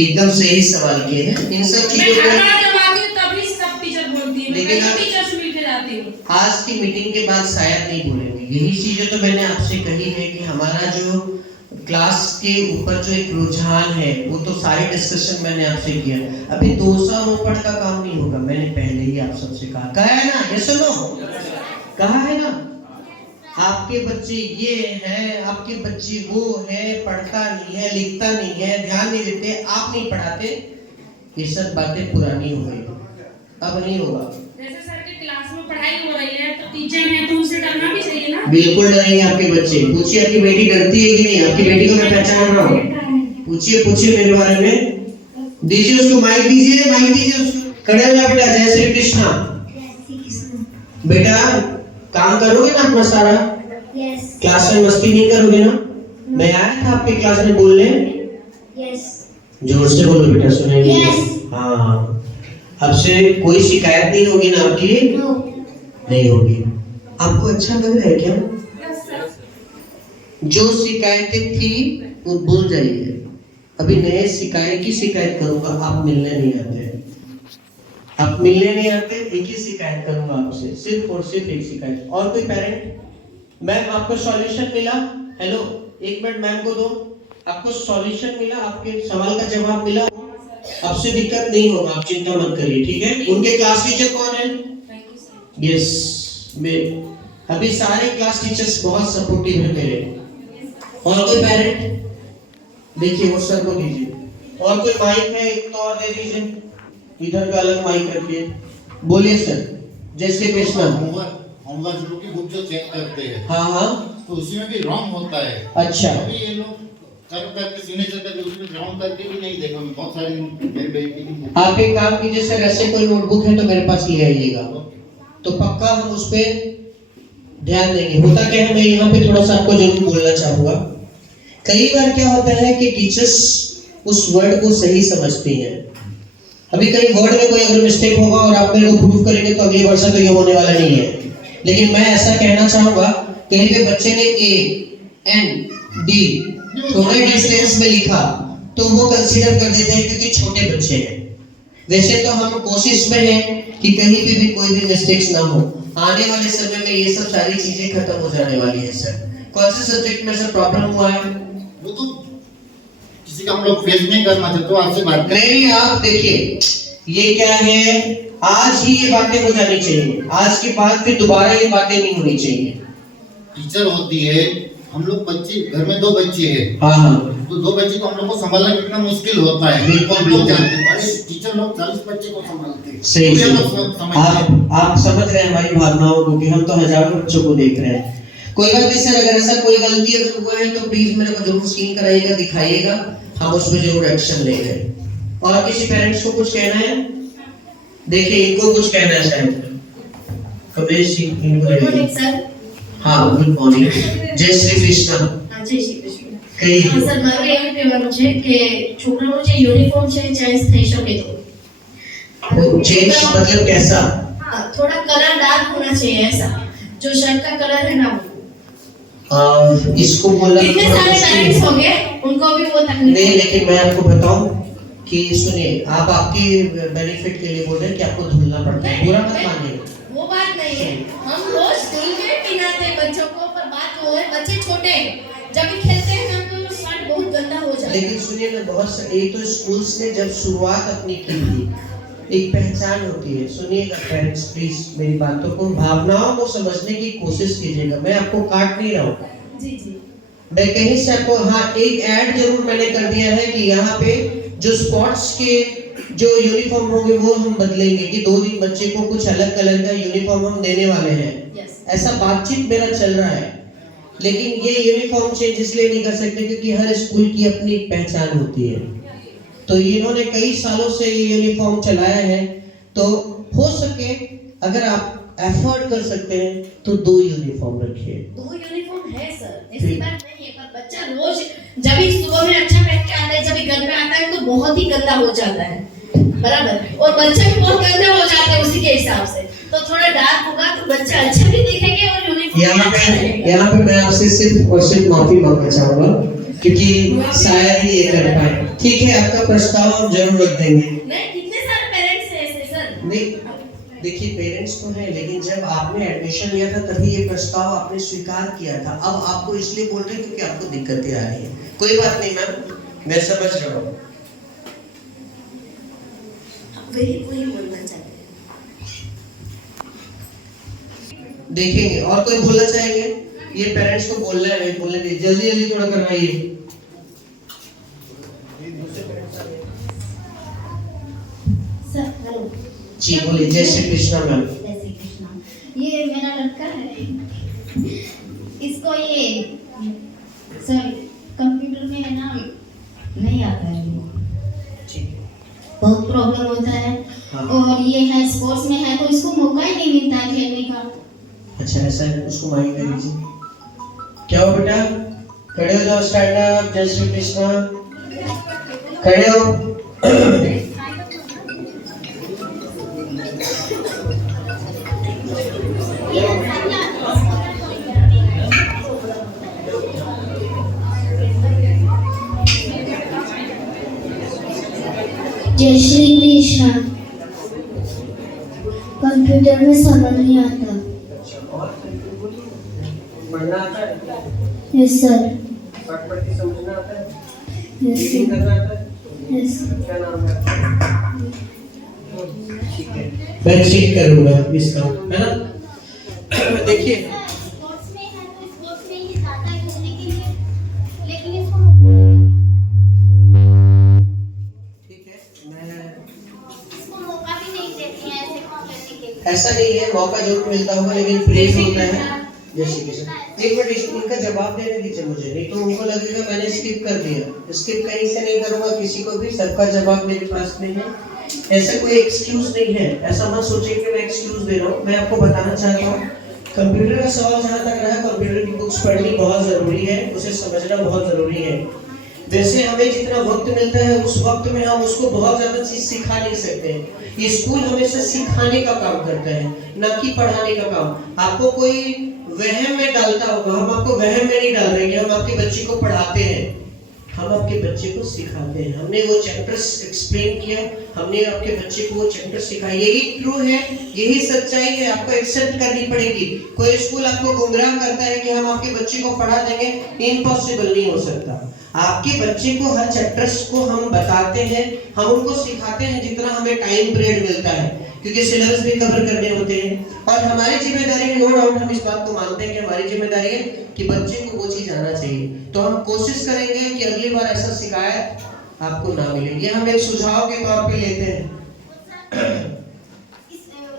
एकदम सही सवाल किए हैं। इन सब मैं चीजों हर को बार जब आती हूँ तभी सब टीचर बोलती है, लेकिन मैं आप- टीचर से मिलके जाती हूँ। आज की मीटिंग के बाद शायद नहीं बोलेंगे। यही चीजें तो मैंने आपसे कही है कि हमारा जो क्लास के ऊपर जो एक रुझान है वो तो सारे डिस्कशन मैंने आपसे किया। अभी दोषारोपण का काम नहीं होगा, मैंने पहले ही आप सबसे कहा है ना, ये सुनो, कहा है ना, आपके बच्चे ये हैं, आपके बच्चे वो है, पढ़ता नहीं है, लिखता नहीं है, ध्यान नहीं देते, आप नहीं पढ़ाते, ये सब बातें पुरानी हो गई, अब नहीं होगा। जैसे सर के क्लास में पढ़ाई हो रही है तो टीचर है तो उनसे डरना भी चाहिए ना। बिल्कुल डरेंगे आपके बच्चे। पूछिए आपकी बेटी डरती है कि नहीं? आपकी बेटी को मैं पहचान रहा हूँ। पूछिए मेरे बारे में। दीजिए उसको माइक, दीजिए माइक, दीजिए उसको। खड़े हो जा बेटा। जय श्री कृष्णा। बेटा काम करोगे ना अपना सारा? क्लास में मस्ती नहीं करोगे ना? मैं आया था आपके क्लास में बोलने। जोर से बोलो बेटा, सुनेंगे। हाँ, अब से कोई शिकायत नहीं होगी ना आपकी? नहीं होगी। आपको अच्छा लग रहा है क्या? जो शिकायतें थी वो भूल जाइए। अभी नए शिकायत की शिकायत करूंगा। आप मिलने नहीं आते, आप मिलने नहीं आते, एक ही शिकायत करूंगा आपसे, सिर्फ और सिर्फ एक शिकायत। और कोई पेरेंट? मैम आपको सॉल्यूशन मिला? हेलो, एक मिनट मैम को दो। आपको सॉल्यूशन मिला, आपके सवाल का जवाब मिला, आपसे दिक्कत नहीं होगा, आप चिंता मत करिए, ठीक है? उनके क्लास टीचर कौन है? यस, मैं अभी सारे क्लास टीचर्स बहुत सपोर्टिव है मेरे। और कोई पेरेंट? देखिए वो सर को दीजिए। और कोई माइक है एक तो और दे दीजिए, इधर का अलग माइक रखिए। बोलिए सर। जय श्री कृष्ण। होमवर्क जो की बुक जो चेक करते हैं, हाँ हाँ, तो उसमें भी रॉन्ग होता है। अच्छा। अभी ये लोग करके सिग्नेचर करके उसमें रॉन्ग करके भी नहीं देखा। मैं बहुत सारी मेरी बेटी की बुक। आप एक काम कीजिए सर, ऐसे कोई नोटबुक है तो मेरे पास ले आइएगा, तो पक्का हम उस पे ध्यान देंगे। होता क्या है, मैं यहाँ पे थोड़ा सा आपको जरूर बोलना चाहूंगा। कई बार क्या होता है कि टीचर्स उस वर्ड को सही समझती हैं। अभी कहीं वर्ड में कोई अगर मिस्टेक होगा और आप मेरे को प्रूफ करेंगे तो अगली वर्ष तो ये होने वाला नहीं है। लेकिन मैं ऐसा कहना चाहूंगा, कहीं पे बच्चे ने A-N-D थोड़े डिस्टेंस में लिखा तो वो कंसीडर कर देते हैं क्योंकि छोटे बच्चे हैं। वैसे तो हम कोशिश में हैं कि कहीं पे भी कोई भी मिस्टेक्स ना हो। आने वाले समय में ये सब सारी चीजें खत्म हो जाने वाली है सर। कौन से सब्जेक्ट में सर प्रॉब्लम हुआ है? वो तो किसी का हम लोग फेस नहीं करना चाहते, तो आपसे बात करें। नहीं, आप देखिए ये क्या है, आज ही ये बातें हो जानी चाहिए। आज के बाद फिर दोबारा ये बातें नहीं होनी चाहिए। टीचर होती है, हम लोग बच्चे, घर में 2 बच्चे हैं, हाँ हाँ, तो 2 बच्चे को हम लोग को संभालना कितना मुश्किल होता है। बिल्कुल, हम लोग बिल्कुल। जानते हैं, अरे टीचर लोग 40 बच्चे को संभालते हैं। सही ये सही। लोग समझते हैं। आप समझ रहे हैं हमारी भावनाओं को कि हम तो हजारों बच्चों को देख रहे हैं। कोई बात नहीं सर, अगर ऐसा कोई गलती अगर हुआ है तो प्लीज मेरे को जरूर सीन कराइएगा, दिखाइएगा, हम उस पर जरूर एक्शन लेंगे। और किसी पेरेंट्स को कुछ कहना है? देखिए इनको कुछ कहना है शायद। कमलेश जी, इनको दे दीजिए। सर, हाँ, गुड मॉर्निंग। जय श्री कृष्ण। જય શ્રી કૃષ્ણ. કઈ સર, મારું એવું કહેવાનું છે કે છોકરાઓનું જે યુનિફોર્મ છે ચેન્જ થઈ શકે તો चेंज मतलब कैसा? हाँ, थोड़ा कलर डार्क होना चाहिए, ऐसा जो शर्ट का कलर है ना वो। इसको बोला कितने सारे पेरेंट्स हो गए, उनको भी वो तकलीफ नहीं, लेकिन मैं आपको बताऊं कि सुनिए, आप आपके बेनिफिट के लिए बोल रहे हैं कि आपको धुलना पड़ता है, बुरा मत मानिए। वो बात नहीं है। हम रोज स्कूल में पहनाते हैं बच्चों को, पर बात वो है बच्चे छोटे हैं, जब भी खेलते हैं ना तो शर्ट बहुत गंदा हो जाता है। लेकिन सुनिए ना, बहुत एक तो स्कूल्स ने जब शुरुआत अपनी की थी, एक पहचान होती है। सुनिएगा पेरेंट्स, प्लीज मेरी बातों को, भावनाओं को समझने की कोशिश कीजिएगा। मैं आपको काट नहीं रहा हूँ जी जी। मैं कहीं से आपको, हाँ एक ऐड जरूर मैंने कर दिया है कि यहाँ पे जो स्पोर्ट्स के जो यूनिफॉर्म होंगे वो हम बदलेंगे कि 2 दिन बच्चे को कुछ अलग कलर का यूनिफॉर्म हम देने वाले हैं। यस। ऐसा बातचीत मेरा चल रहा है। लेकिन ये यूनिफॉर्म चेंज इसलिए नहीं कर सकते क्योंकि हर स्कूल की अपनी एक पहचान होती है। तो इन्होंने कई सालों से ये यूनिफॉर्म चलाया है, तो हो सके अगर आप एफर्ट कर सकते हैं तो 2 यूनिफॉर्म रखिए। 2 यूनिफॉर्म है सर, ऐसी बात नहीं है, पर बच्चा रोज जब भी सुबह में अच्छा पहन के आता है, जब भी घर में आता है तो बहुत ही गंदा हो जाता है, बराबर, और बच्चा भी बहुत गंदा हो जाता है उसी के हिसाब से, तो थोड़ा डार्क होगा तो बच्चा अच्छा भी दिखेंगे और यूनिफॉर्म यहाँ पे मैं आपसे सिर्फ और सिर्फ माफी मांगना चाहूंगा क्योंकि शायद ही ये कर पाए। ठीक है, आपका प्रस्ताव हम जरूर रख देंगे। नहीं, कितने सारे पेरेंट्स हैं ऐसे सर? नहीं, देखिए पेरेंट्स तो है, लेकिन जब आपने एडमिशन लिया था तभी ये प्रस्ताव आपने स्वीकार किया था। अब आपको इसलिए बोल रहे हैं क्योंकि आपको दिक्कतें आ रही हैं। कोई बात नहीं मैम, मैं समझ रहा हूँ। वही बोलना चाहते हैं। देखेंगे और कोई बोलना चाहेंगे? ये पेरेंट्स को बोल रहे हैं, बोलने दीजिए, जल्दी जल्दी थोड़ा करवाइए। Sir hello. जी बोलिए। जय श्री कृष्णा मैम। जय श्री कृष्णा। ये मेरा लड़का है, इसको ये सॉरी कंप्यूटर में है ना नहीं आता है, बहुत प्रॉब्लम होता है। हाँ। और ये है स्पोर्ट्स में है तो इसको मौका ही नहीं मिलता है खेलने का। अच्छा ऐसा है, उसको माइंड कर लीजिए। क्या हो बेटा, खड़े हो जाओ, स्टैंड अप। जय श्री कृष्णा, खड़े हो। जय श्री कृष्णा। कंप्यूटर में समझ नहीं आता। पढ़ना आता है? Yes sir. पढ़ के समझना आता है? Yes reading sir. करना आता है? यस। क्या नाम है आपका? ठीक है, मैं चेक करूंगा इसका, है ना? देखिए स्पोर्ट्स में है तो स्पोर्ट्स में ही जाता है खेलने के लिए, लेकिन इसको ठीक है, मैं मौका भी नहीं देते हैं ऐसे खेलने के लिए। ऐसा नहीं है, मौका जरूर मिलता होगा लेकिन प्रेज होता है। जय श्री कृष्ण। एक मिनट, इनका जवाब देने दीजिए मुझे, नहीं तो उनको लगेगा मैंने स्किप कर दिया। स्किप कहीं से नहीं करूंगा किसी को भी, सबका जवाब मेरे पास नहीं है। ऐसा कोई एक्सक्यूज नहीं है, ऐसा मत सोचिए कि मैं एक्सक्यूज दे रहा हूँ। मैं आपको बताना चाहता हूँ, कंप्यूटर का सवाल जहाँ तक रहा, कंप्यूटर की बुक्स पढ़नी बहुत जरूरी है, उसे समझना बहुत जरूरी है। वैसे हमें जितना वक्त मिलता है उस वक्त में हम उसको बहुत ज्यादा चीज सिखा नहीं सकते हैं। ये स्कूल हमेशा सिखाने का काम करता है, ना कि पढ़ाने का काम। आपको कोई वहम में डालता होगा, हम आपको वहम में नहीं डाल रहे कि हम आपके बच्चे को पढ़ाते हैं, हम आपके बच्चे को सिखाते हैं। हमने वो चैप्टर्स एक्सप्लेन किया, हमने आपके बच्चे को वो चैप्टर सिखाया। यही ट्रू है, यही सच्चाई है, आपको एक्सेप्ट करनी पड़ेगी। कोई स्कूल आपको गुमराह करता है कि हम आपके बच्चे को पढ़ा देंगे, इम्पॉसिबल नहीं हो सकता। आपके बच्चे को हर चैप्टर्स को हम बताते हैं, हम उनको सिखाते हैं जितना हमें टाइम पीरियड मिलता है, क्योंकि सिलेबस भी कवर करने होते हैं। और हमारी जिम्मेदारी है, नो डाउट हम इस बात को मानते हैं कि हमारी जिम्मेदारी है कि बच्चे को वो चीज आना चाहिए। तो हम कोशिश करेंगे कि अगली बार ऐसा शिकायत आपको ना मिले। ये हम एक सुझाव के तौर पे लेते हैं।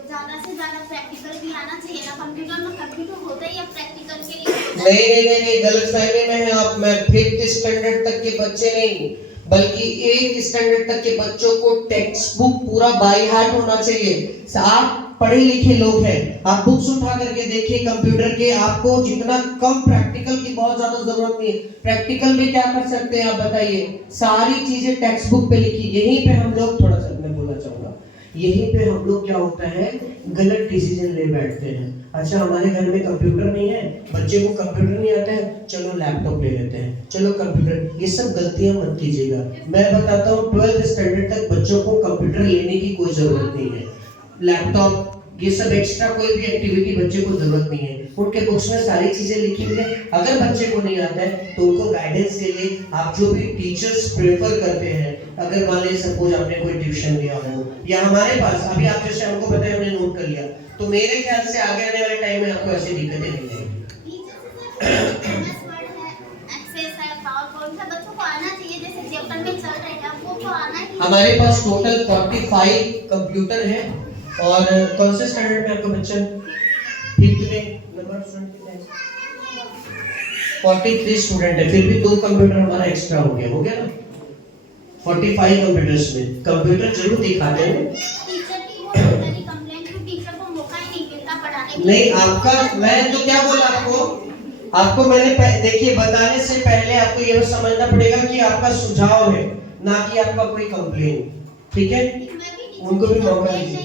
ज्यादा से ज्यादा प्रैक्टिकल भी आना चाहिए ना, कंप्यूटर में कंप्यूटर होता ही अब प्रैक्टिकल के लिए होता है। नहीं, गलतफहमी में है आप। मैं 5th स्टैंडर्ड तक के बच्चे नहीं, बल्कि 8th स्टैंडर्ड तक के बच्चों को टेक्स्ट बुक पूरा बाय हार्ट होना चाहिए। आप पढ़े लिखे लोग हैं, आप बुक्स उठा करके देखिए कंप्यूटर के, आपको जितना कम प्रैक्टिकल की बहुत ज्यादा जरूरत नहीं है। प्रैक्टिकल में क्या कर सकते हैं आप बताइए? सारी चीजें टेक्स्ट बुक पे लिखी। यहीं पे हम लोग, थोड़ा सा मैं बोलना चाहूंगा, यहीं पे हम लोग क्या होता है, गलत डिसीजन ले बैठते हैं। अच्छा हमारे घर में कंप्यूटर नहीं है, बच्चे को कंप्यूटर नहीं आता है, चलो लैपटॉप ले लेते हैं, चलो कंप्यूटर। ये सब गलतियां मत कीजिएगा। मैं बताता हूँ 12th स्टैंडर्ड तक बच्चों को कंप्यूटर लेने की कोई जरूरत नहीं है। लैपटॉप ये सब एक्स्ट्रा कोई भी एक्टिविटी बच्चे को जरूरत नहीं है। उनके बुक्स में सारी चीजें लिखी हुई है। अगर बच्चे को नहीं आता है तो उनको गाइडेंस ले ले। आप जो भी टीचर्स प्रेफर करते हैं, अगर मान लीजिए सपोज आपने कोई ट्यूशन लिया हो या हमारे पास अभी आप जैसे हमको बताया, हमने नोट कर लिया, तो मेरे ख्याल से आगे आने वाले टाइम में आपको ऐसी दिक्कतें नहीं आएगी। हमारे पास टोटल 45 कंप्यूटर है। और कौन से स्टैंडर्ड में आपका बच्चा? 5th में। नंबर स्टूडेंट कितने हैं? 43 स्टूडेंट है, फिर भी 2 कंप्यूटर हमारा एक्स्ट्रा हो गया ना 45 कंप्यूटर्स में। कंप्यूटर जरूर दिखाते हैं। टीचर की वो कंप्लेंट, टीचर को मौका ही नहीं मिलता नहीं आपका, मैं तो क्या बोला आपको मैंने देखिए बताने से पहले आपको ये समझना पड़ेगा कि आपका सुझाव है, ना कि आपका कोई कंप्लेन। ठीक है, उनको भी मौका दीजिए।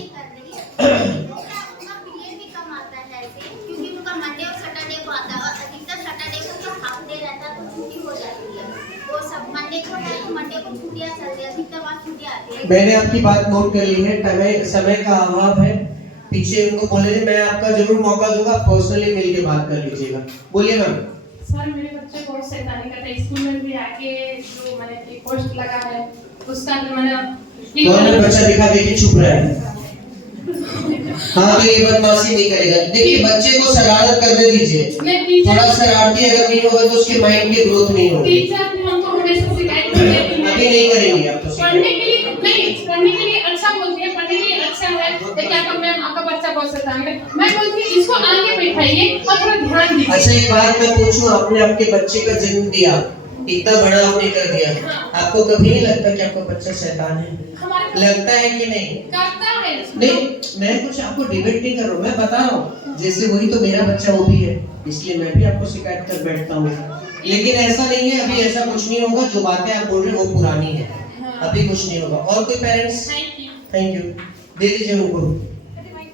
उनका पीरियड भी कम आता है ऐसे, क्योंकि उनका मंडे और सैटरडे को आता है, और अधिकतर सैटरडे को तो हाफ डे रहता है, तो छुट्टी हो जाती है। वो सब मंडे को है तो मंडे को छुट्टियां चलती है, अधिकतर वहाँ छुट्टियां आती है। मैंने आपकी बात नोट कर ली है, समय का अभाव है, पीछे उनको बोले थे, मैं आपका जरूर मौका दूंगा, पर्सनली मिलके बात कर लीजिएगा। बोलिए मैम। सर मेरे बच्चे बहुत शैतानी करते हैं, स्कूल में भी आके जो मैंने पोस्ट लगा है उसका जो मैंने कौन है बच्चा, दिखा देखिए, चुप रहा है। हाँ तो ये बदमाशी नहीं करेगा। देखिए बच्चे को शरारत करने दीजिए, थोड़ा शरारती अगर नहीं होगा तो उसके माइंड की ग्रोथ नहीं होगी। टीचर ने हमको हमेशा शिकायत करती है, अभी नहीं करेंगे आप तो। पढ़ने के लिए नहीं, पढ़ने के लिए अच्छा बोलती है, पढ़ने के लिए अच्छा है, लेकिन आपका मैम आपका बच्चा बहुत शैतान है। मैं बोलती हूँ इसको आगे बैठाइए और थोड़ा ध्यान दीजिए। अच्छा एक बात मैं पूछूं, आपने आपके बच्चे का जन्म दिया, इतना बड़ा आपने कर दिया, आपको कभी नहीं लगता कि आपका बच्चा शैतान है? लगता है कि नहीं? करता है। नहीं, मैं कुछ आपको डिबेट नहीं कर रहा हूँ, मैं बता रहा हूँ, जैसे वही तो मेरा बच्चा वो भी है, इसलिए मैं भी आपको शिकायत कर बैठता हूँ। लेकिन ऐसा नहीं है, अभी ऐसा कुछ नहीं होगा, जो बातें आप बोल रहे हो वो पुरानी है, अभी कुछ नहीं होगा। और कोई पेरेंट्स? थैंक यू, दे दीजिए उनको,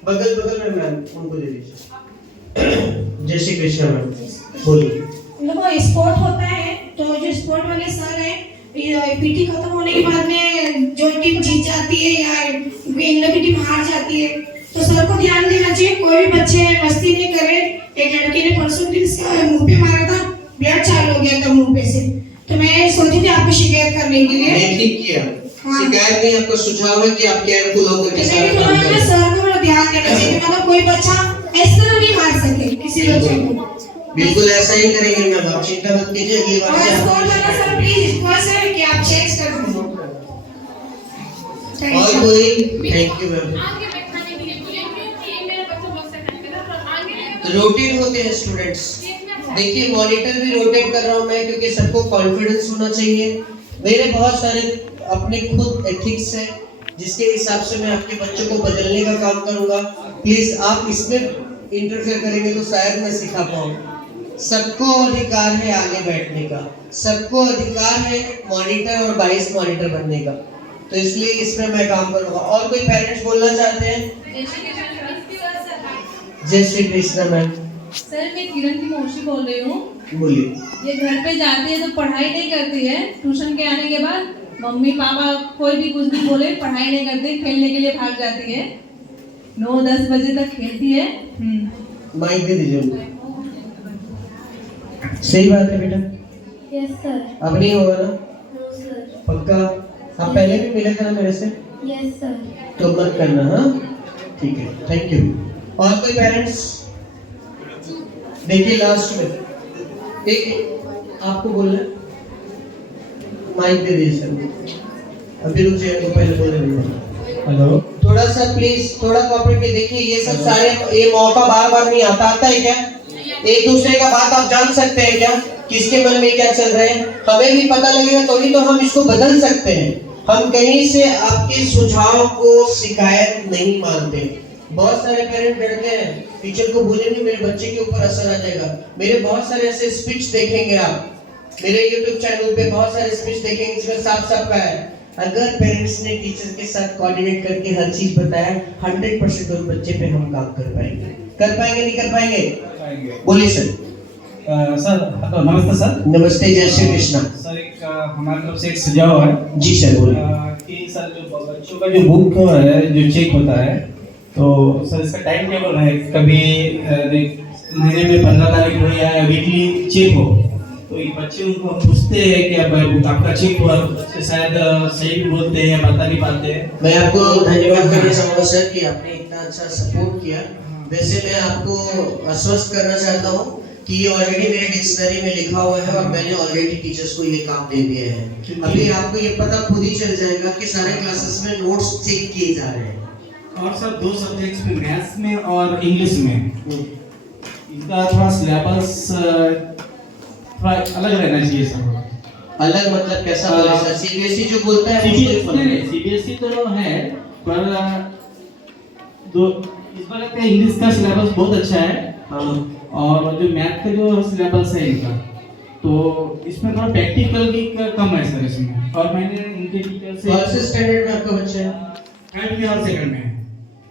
बगल में मैम, उनको दे दीजिए। जय श्री कृष्ण मैम, बोलिए। देखो स्पोर्ट होता है तो जो स्पोर्ट वाले सर हैं, पीटी खत्म होने के बाद में जो टीम जीत जाती है या इन लोग की टीम हार जाती है, तो सर को ध्यान देना चाहिए, कोई भी बच्चे मस्ती नहीं करे। एक लड़के ने परसों दिन इसका मुंह पे मारा था, ब्लड चालू हो गया था मुंह पे से, तो मैं सोची थी आपको शिकायत करने के लिए। नहीं ठीक किया, शिकायत नहीं, आपका सुझाव है कि आप केयरफुल होकर के सारा काम करें। सर को ध्यान देना चाहिए, मतलब कोई बच्चा इस तरह नहीं मार सके किसी बच्चे को। बिल्कुल ऐसा ही करेंगे मैम, आप चिंता मत कीजिए, अगली बार से सर प्लीज रिक्वेस्ट है कि आप चेक कर दो। और कोई? Thank you ma'am. आगे बैठाने के लिए बोलिए, क्योंकि मेरा बच्चा बहुत शैतान करता है, और आगे रोटेट होते हैं स्टूडेंट्स। देखिए मॉनिटर भी रोटेट कर रहा हूँ मैं, क्योंकि सबको कॉन्फिडेंस होना चाहिए। मेरे बहुत सारे अपने खुद एथिक्स हैं, जिसके हिसाब से मैं आपके बच्चों को बदलने का काम करूंगा। प्लीज आप इसमें इंटरफेयर करेंगे तो शायद मैं सिखा पाऊँ। सबको अधिकार है आगे बैठने का, सबको अधिकार है मॉनिटर और 22 मॉनिटर बनने का, तो इसलिए इसमें मैं काम करूंगा। और कोई पेरेंट्स बोलना चाहते हैं? जय श्री कृष्ण मैम। सर मैं किरण की मौसी बोल रही हूँ। बोलिए। ये घर पे जाती है तो पढ़ाई नहीं करती है, ट्यूशन के आने के बाद मम्मी पापा कोई भी कुछ भी बोले, पढ़ाई नहीं करती, खेलने के लिए भाग जाती है, 9-10 बजे तक खेलती है। माइक दे दीजिए उनको। सही बात है बेटा? Yes sir. अब नहीं होगा ना? No sir. पक्का? आप पहले भी मिले थे ना मेरे से? Yes sir. तो मत करना, हाँ ठीक है, थैंक यू। और कोई पेरेंट्स? देखिए लास्ट में एक आपको बोलना, माइक दे दीजिए सर। अभी रुक जाइए, तो पहले बोले नहीं। हेलो, थोड़ा सा प्लीज, थोड़ा कॉपरेट में देखिए, ये सब सारे ये मौका बार बार नहीं आता, आता है क्या? एक दूसरे का बात आप जान सकते हैं क्या, किसके मन में क्या चल रहा है? हमें भी पता लगेगा तो ही तो हम इसको बदल सकते हैं। हम कहीं से आपके सुझाव को शिकायत नहीं मानते। बहुत सारे पेरेंट डरते हैं, टीचर को बोलेंगे मेरे बच्चे के ऊपर असर आ जाएगा। मेरे बहुत सारे ऐसे स्पीच देखेंगे आप, मेरे YouTube चैनल पे बहुत सारे स्पीच देखेंगे, इसमें साफ साफ कहा है, अगर पेरेंट्स ने टीचर के साथ कोऑर्डिनेट करके हर चीज बताया, 100% उस बच्चे पे हम काम कर पाएंगे। कर पाएंगे नहीं कर पाएंगे? बोलिए सर। सर हेलो, नमस्ते सर। नमस्ते, जय श्री कृष्णा। सर एक हमारी तरफ से एक सुझाव है। जी सर बोलिए। कि सर जो बच्चों का जो बुक है जो चेक होता है, तो सर इसका टाइम टेबल है, कभी महीने में 15 तारीख हो या वीकली चेक हो, तो ये बच्चे उनको पूछते हैं कि अब आपका चेक हुआ, बच्चे शायद सही भी बोलते हैं, बता नहीं पाते हैं। मैं आपको धन्यवाद करना चाहूँगा सर कि आपने इतना अच्छा सपोर्ट किया। वैसे मैं आपको आश्वस्त करना चाहता हूँ कि ये ऑलरेडी मेरे डिक्शनरी में लिखा हुआ है और मैंने ऑलरेडी टीचर्स को ये काम दे दिए हैं। अभी आपको ये पता खुद ही चल जाएगा कि सारे क्लासेस में नोट्स चेक किए जा रहे हैं। और सर 2 सब्जेक्ट्स में, मैथ्स में और इंग्लिश में, इनका थोड़ा सिलेबस थोड़ा अलग रहना चाहिए सर। अलग मतलब कैसा बोले सर? सीबीएसई जो बोलता है सीबीएसई तो है, पर इस बार का इंग्लिश का सिलेबस बहुत अच्छा है और जो मैथ का जो सिलेबस है इनका, तो इसमें थोड़ा प्रैक्टिकल भी कम है सर इसमें। और मैंने इनके टीचर से कौन से स्टैंडर्ड में आपका बच्चा है? थर्ड में और सेकंड में है।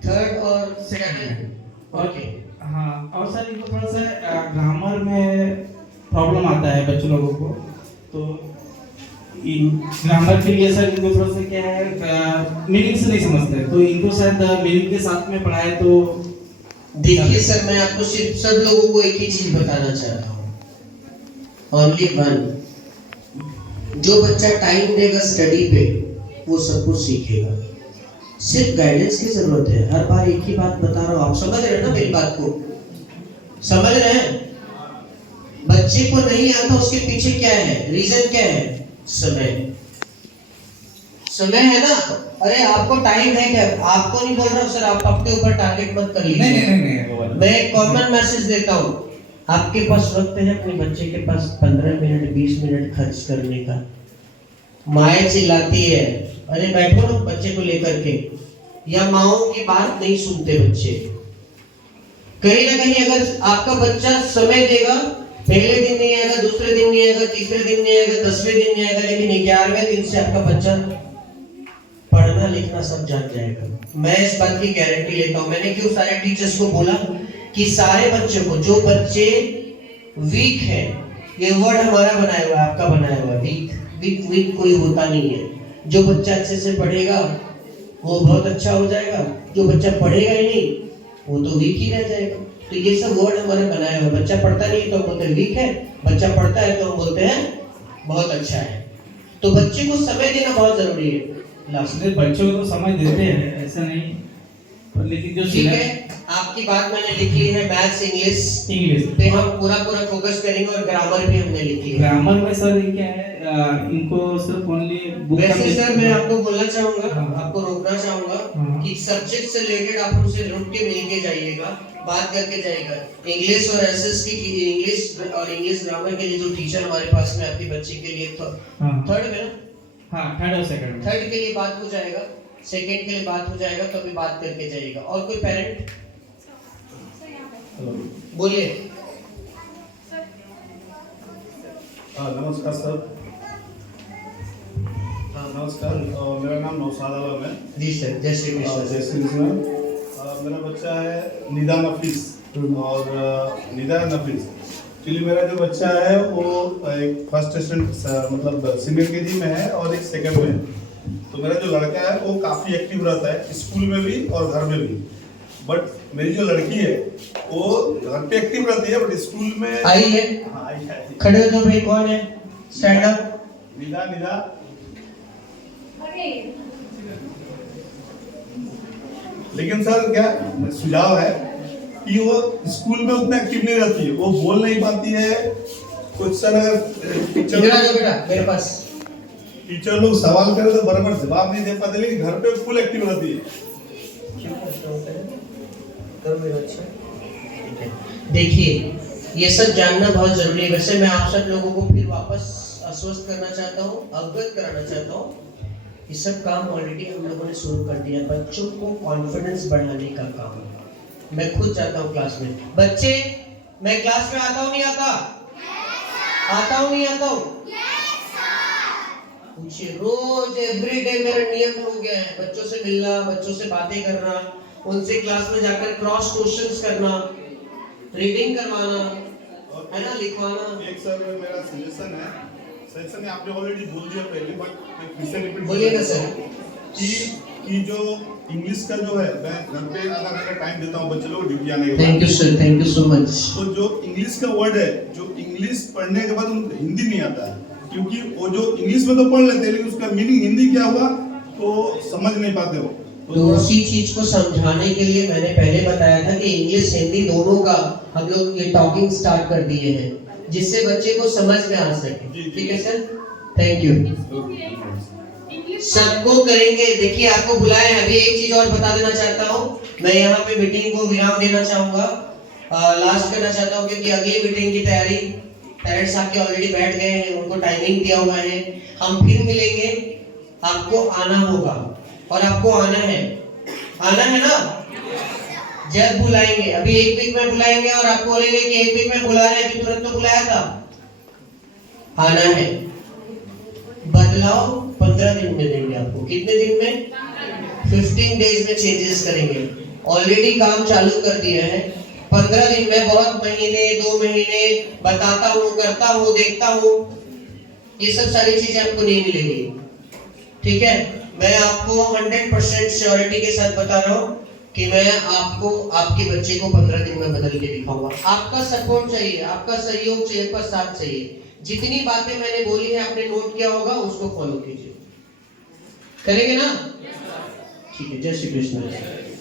थर्ड और सेकंड में, ओके। हाँ, और सर इनको थोड़ा सा ग्रामर में प्रॉब्लम आता है बच्चों लोगों को, तो ग्रामर के लिए सर इनको थोड़ा सा क्या है मीनिंग से नहीं समझते, तो इनको शायद मीनिंग के साथ में पढ़ाए तो। देखिए सर, मैं आपको सिर्फ सब लोगों को एक ही चीज बताना चाहता हूँ, ओनली वन। जो बच्चा टाइम देगा स्टडी पे वो सब कुछ सीखेगा। सिर्फ गाइडेंस की जरूरत है। हर बार एक ही बात बता रहा हूँ, आप समझ रहे हैं ना मेरी बात को? समझ रहे हैं? बच्चे को नहीं आता उसके पीछे क्या है, रीजन क्या है? समय। समय है ना? अरे आपको टाइम है क्या? आपको नहीं बोल रहा हूँ सर, आप अपने ऊपर टारगेट मत कर लीजिए। नहीं, मैं एक कॉमन मैसेज देता हूँ, आपके पास वक्त है अपने बच्चे के पास 15 मिनट 20 मिनट खर्च करने का। माएँ चिल्लाती है, अरे बैठो ना बच्चे को लेकर के, या माओं की बात नहीं सुनते बच्चे। कहीं ना कहीं अगर आपका बच्चा समय देगा, पहले दिन नहीं आएगा, दूसरे दिन नहीं आएगा, तीसरे दिन नहीं आएगा, 10वें दिन नहीं आएगा, लेकिन 11वें दिन से आपका बच्चा पढ़ना लिखना सब जान जाएगा। मैं इस बात की गारंटी लेता हूँ। मैंने क्यों सारे टीचर्स को बोला कि सारे बच्चों को, जो बच्चे वीक है, ये वर्ड हमारा बनाया हुआ है, आपका बनाया हुआ है, वीक कोई होता नहीं है। जो बच्चा अच्छे से पढ़ेगा वो बहुत अच्छा हो जाएगा, जो बच्चा पढ़ेगा ही नहीं वो तो वीक ही रह जाएगा। तो ये सब वर्ड हमारे बनाया हुआ है। बच्चा पढ़ता नहीं तो हम बोलते हैं वीक है, बच्चा पढ़ता है तो हम बोलते हैं बहुत अच्छा है। तो बच्चे को समय देना बहुत जरूरी है। बच्चों को तो समय देते हैं, ऐसा नहीं, पर लेकिन जो ठीक है, आपकी बात मैंने लिख ली है। मैथ्स इंग्लिश पे हम पूरा फोकस करेंगे और ग्रामर भी हमने लिख लिया। ग्रामर में सर ये क्या है, इनको सिर्फ ओनली बुक का। वैसे सर मैं आपको बोलना चाहूंगा, आपको रोकना चाहूंगा कि सब्जेक्ट से रिलेटेड आप उनसे रुक के मिल के जाइएगा, बात करके जाइएगा। इंग्लिश और एसएस की इंग्लिश ग्रामर के लिए जो टीचर हमारे पास में आपके बच्चे के लिए थर्ड में ना, हाँ थर्ड और सेकंड, थर्ड के लिए बात हो जाएगा, सेकंड के लिए बात हो जाएगा, तो अभी बात करके जाइएगा। और कोई पेरेंट बोलिए। नमस्कार सर। नमस्कार, मेरा नाम नौशाद आलम है। जी सर, जय श्री कृष्ण। जय श्री कृष्ण। मेरा बच्चा है निदा नफीस और निदा नफीस। एक्चुअली मेरा जो बच्चा है वो एक फर्स्ट स्टैंडर्ड मतलब सीनियर केजी में है और एक सेकंड में है। तो मेरा जो लड़का है वो काफ़ी एक्टिव रहता है, स्कूल में भी और घर में भी। बट मेरी जो लड़की है वो घर पे एक्टिव रहती है बट स्कूल में आई है। हाँ, आई है। खड़े हो भाई, कौन है? Stand up. निदा लेकिन सर क्या सुझाव है कि वो स्कूल में उतना एक्टिव नहीं रहती है, वो बोल नहीं पाती है कुछ। सर अगर मेरे पास टीचर लोग सवाल करे तो बराबर जवाब नहीं दे पाते, लेकिन घर पे फुल एक्टिव रहती है। देखिए, ये सब जानना बहुत जरूरी है। वैसे मैं आप सब लोगों को फिर वापस आश्वस्त करना चाहता हूँ, अवगत कराना चाहता हूँ। ये सब काम ऑलरेडी हम लोगों ने शुरू कर दिया। बच्चों को कॉन्फिडेंस बढ़ाने का काम मैं खुद जाता हूँ क्लास में। बच्चे, मैं क्लास में आता हूँ नहीं आता? आता हूँ नहीं आता हूँ? पूछिए, रोज एवरीडे मेरा नियम हो गया है बच्चों से मिलना, बच्चों से बातें करना, उनसे क्लास में जाकर क्रॉस क्वेश्चंस करना, रीडिंग करवाना, है ना, लिखवाना। एक सर मेरा सजेशन है, सजेशन है आपने ऑलरेडी बोल दिया पहले, बट फिर से रिपीट बोलिए ना सर। कि जो इंग्लिश का जो है, मैं घर पे आधा घंटा टाइम देता हूँ बच्चे लोग ड्यूटी आने के बाद। Thank you sir, thank you so much. तो जो इंग्लिश का वर्ड है, जो इंग्लिश पढ़ने के बाद उनको हिंदी नहीं आता है, क्योंकि वो जो इंग्लिश में तो पढ़ लेते हैं लेकिन उसका मीनिंग हिंदी क्या हुआ तो समझ नहीं पाते हो। तो उसी चीज को समझाने के लिए मैंने पहले बताया था कि इंग्लिश हिंदी दोनों का हम लोग ये टॉकिंग स्टार्ट कर दिए हैं, जिससे बच्चे को समझ में आ सके। ठीक है सर, थैंक यू। सबको करेंगे। देखिए, आपको बुलाए हैं। अभी एक चीज और बता देना चाहता हूँ, मैं यहाँ पे मीटिंग को विराम देना चाहूंगा, लास्ट करना चाहता हूँ, क्योंकि अगली मीटिंग की तैयारी पेरेंट्स आके ऑलरेडी बैठ गए हैं, उनको टाइमिंग दिया हुआ है। हम फिर मिलेंगे, आपको आना होगा और आपको आना है ना? जब बुलाएंगे, अभी 1 वीक में बुलाएंगे और आपको बोलेंगे कि 1 वीक में बुला रहे हैं, अभी तुरंत तो बुलाया था, आना है। बदलाव 15 दिन में देंगे आपको। कितने दिन में? 15 डेज में चेंजेस करेंगे। ऑलरेडी काम चालू कर दिया है। 15 दिन में, बहुत महीने 2 महीने बताता हूँ, करता हूँ, देखता हूँ, ये सब सारी चीजें आपको नहीं मिलेगी। ठीक है, मैं आपको 100% श्योरिटी के साथ बता रहा हूँ कि मैं आपको आपके बच्चे को 15 दिन में बदल के दिखाऊंगा। आपका सपोर्ट चाहिए, आपका सहयोग चाहिए, आपका साथ चाहिए। जितनी बातें मैंने बोली है आपने नोट किया होगा, उसको फॉलो कीजिए। करेंगे ना? ठीक है, जय श्री कृष्ण।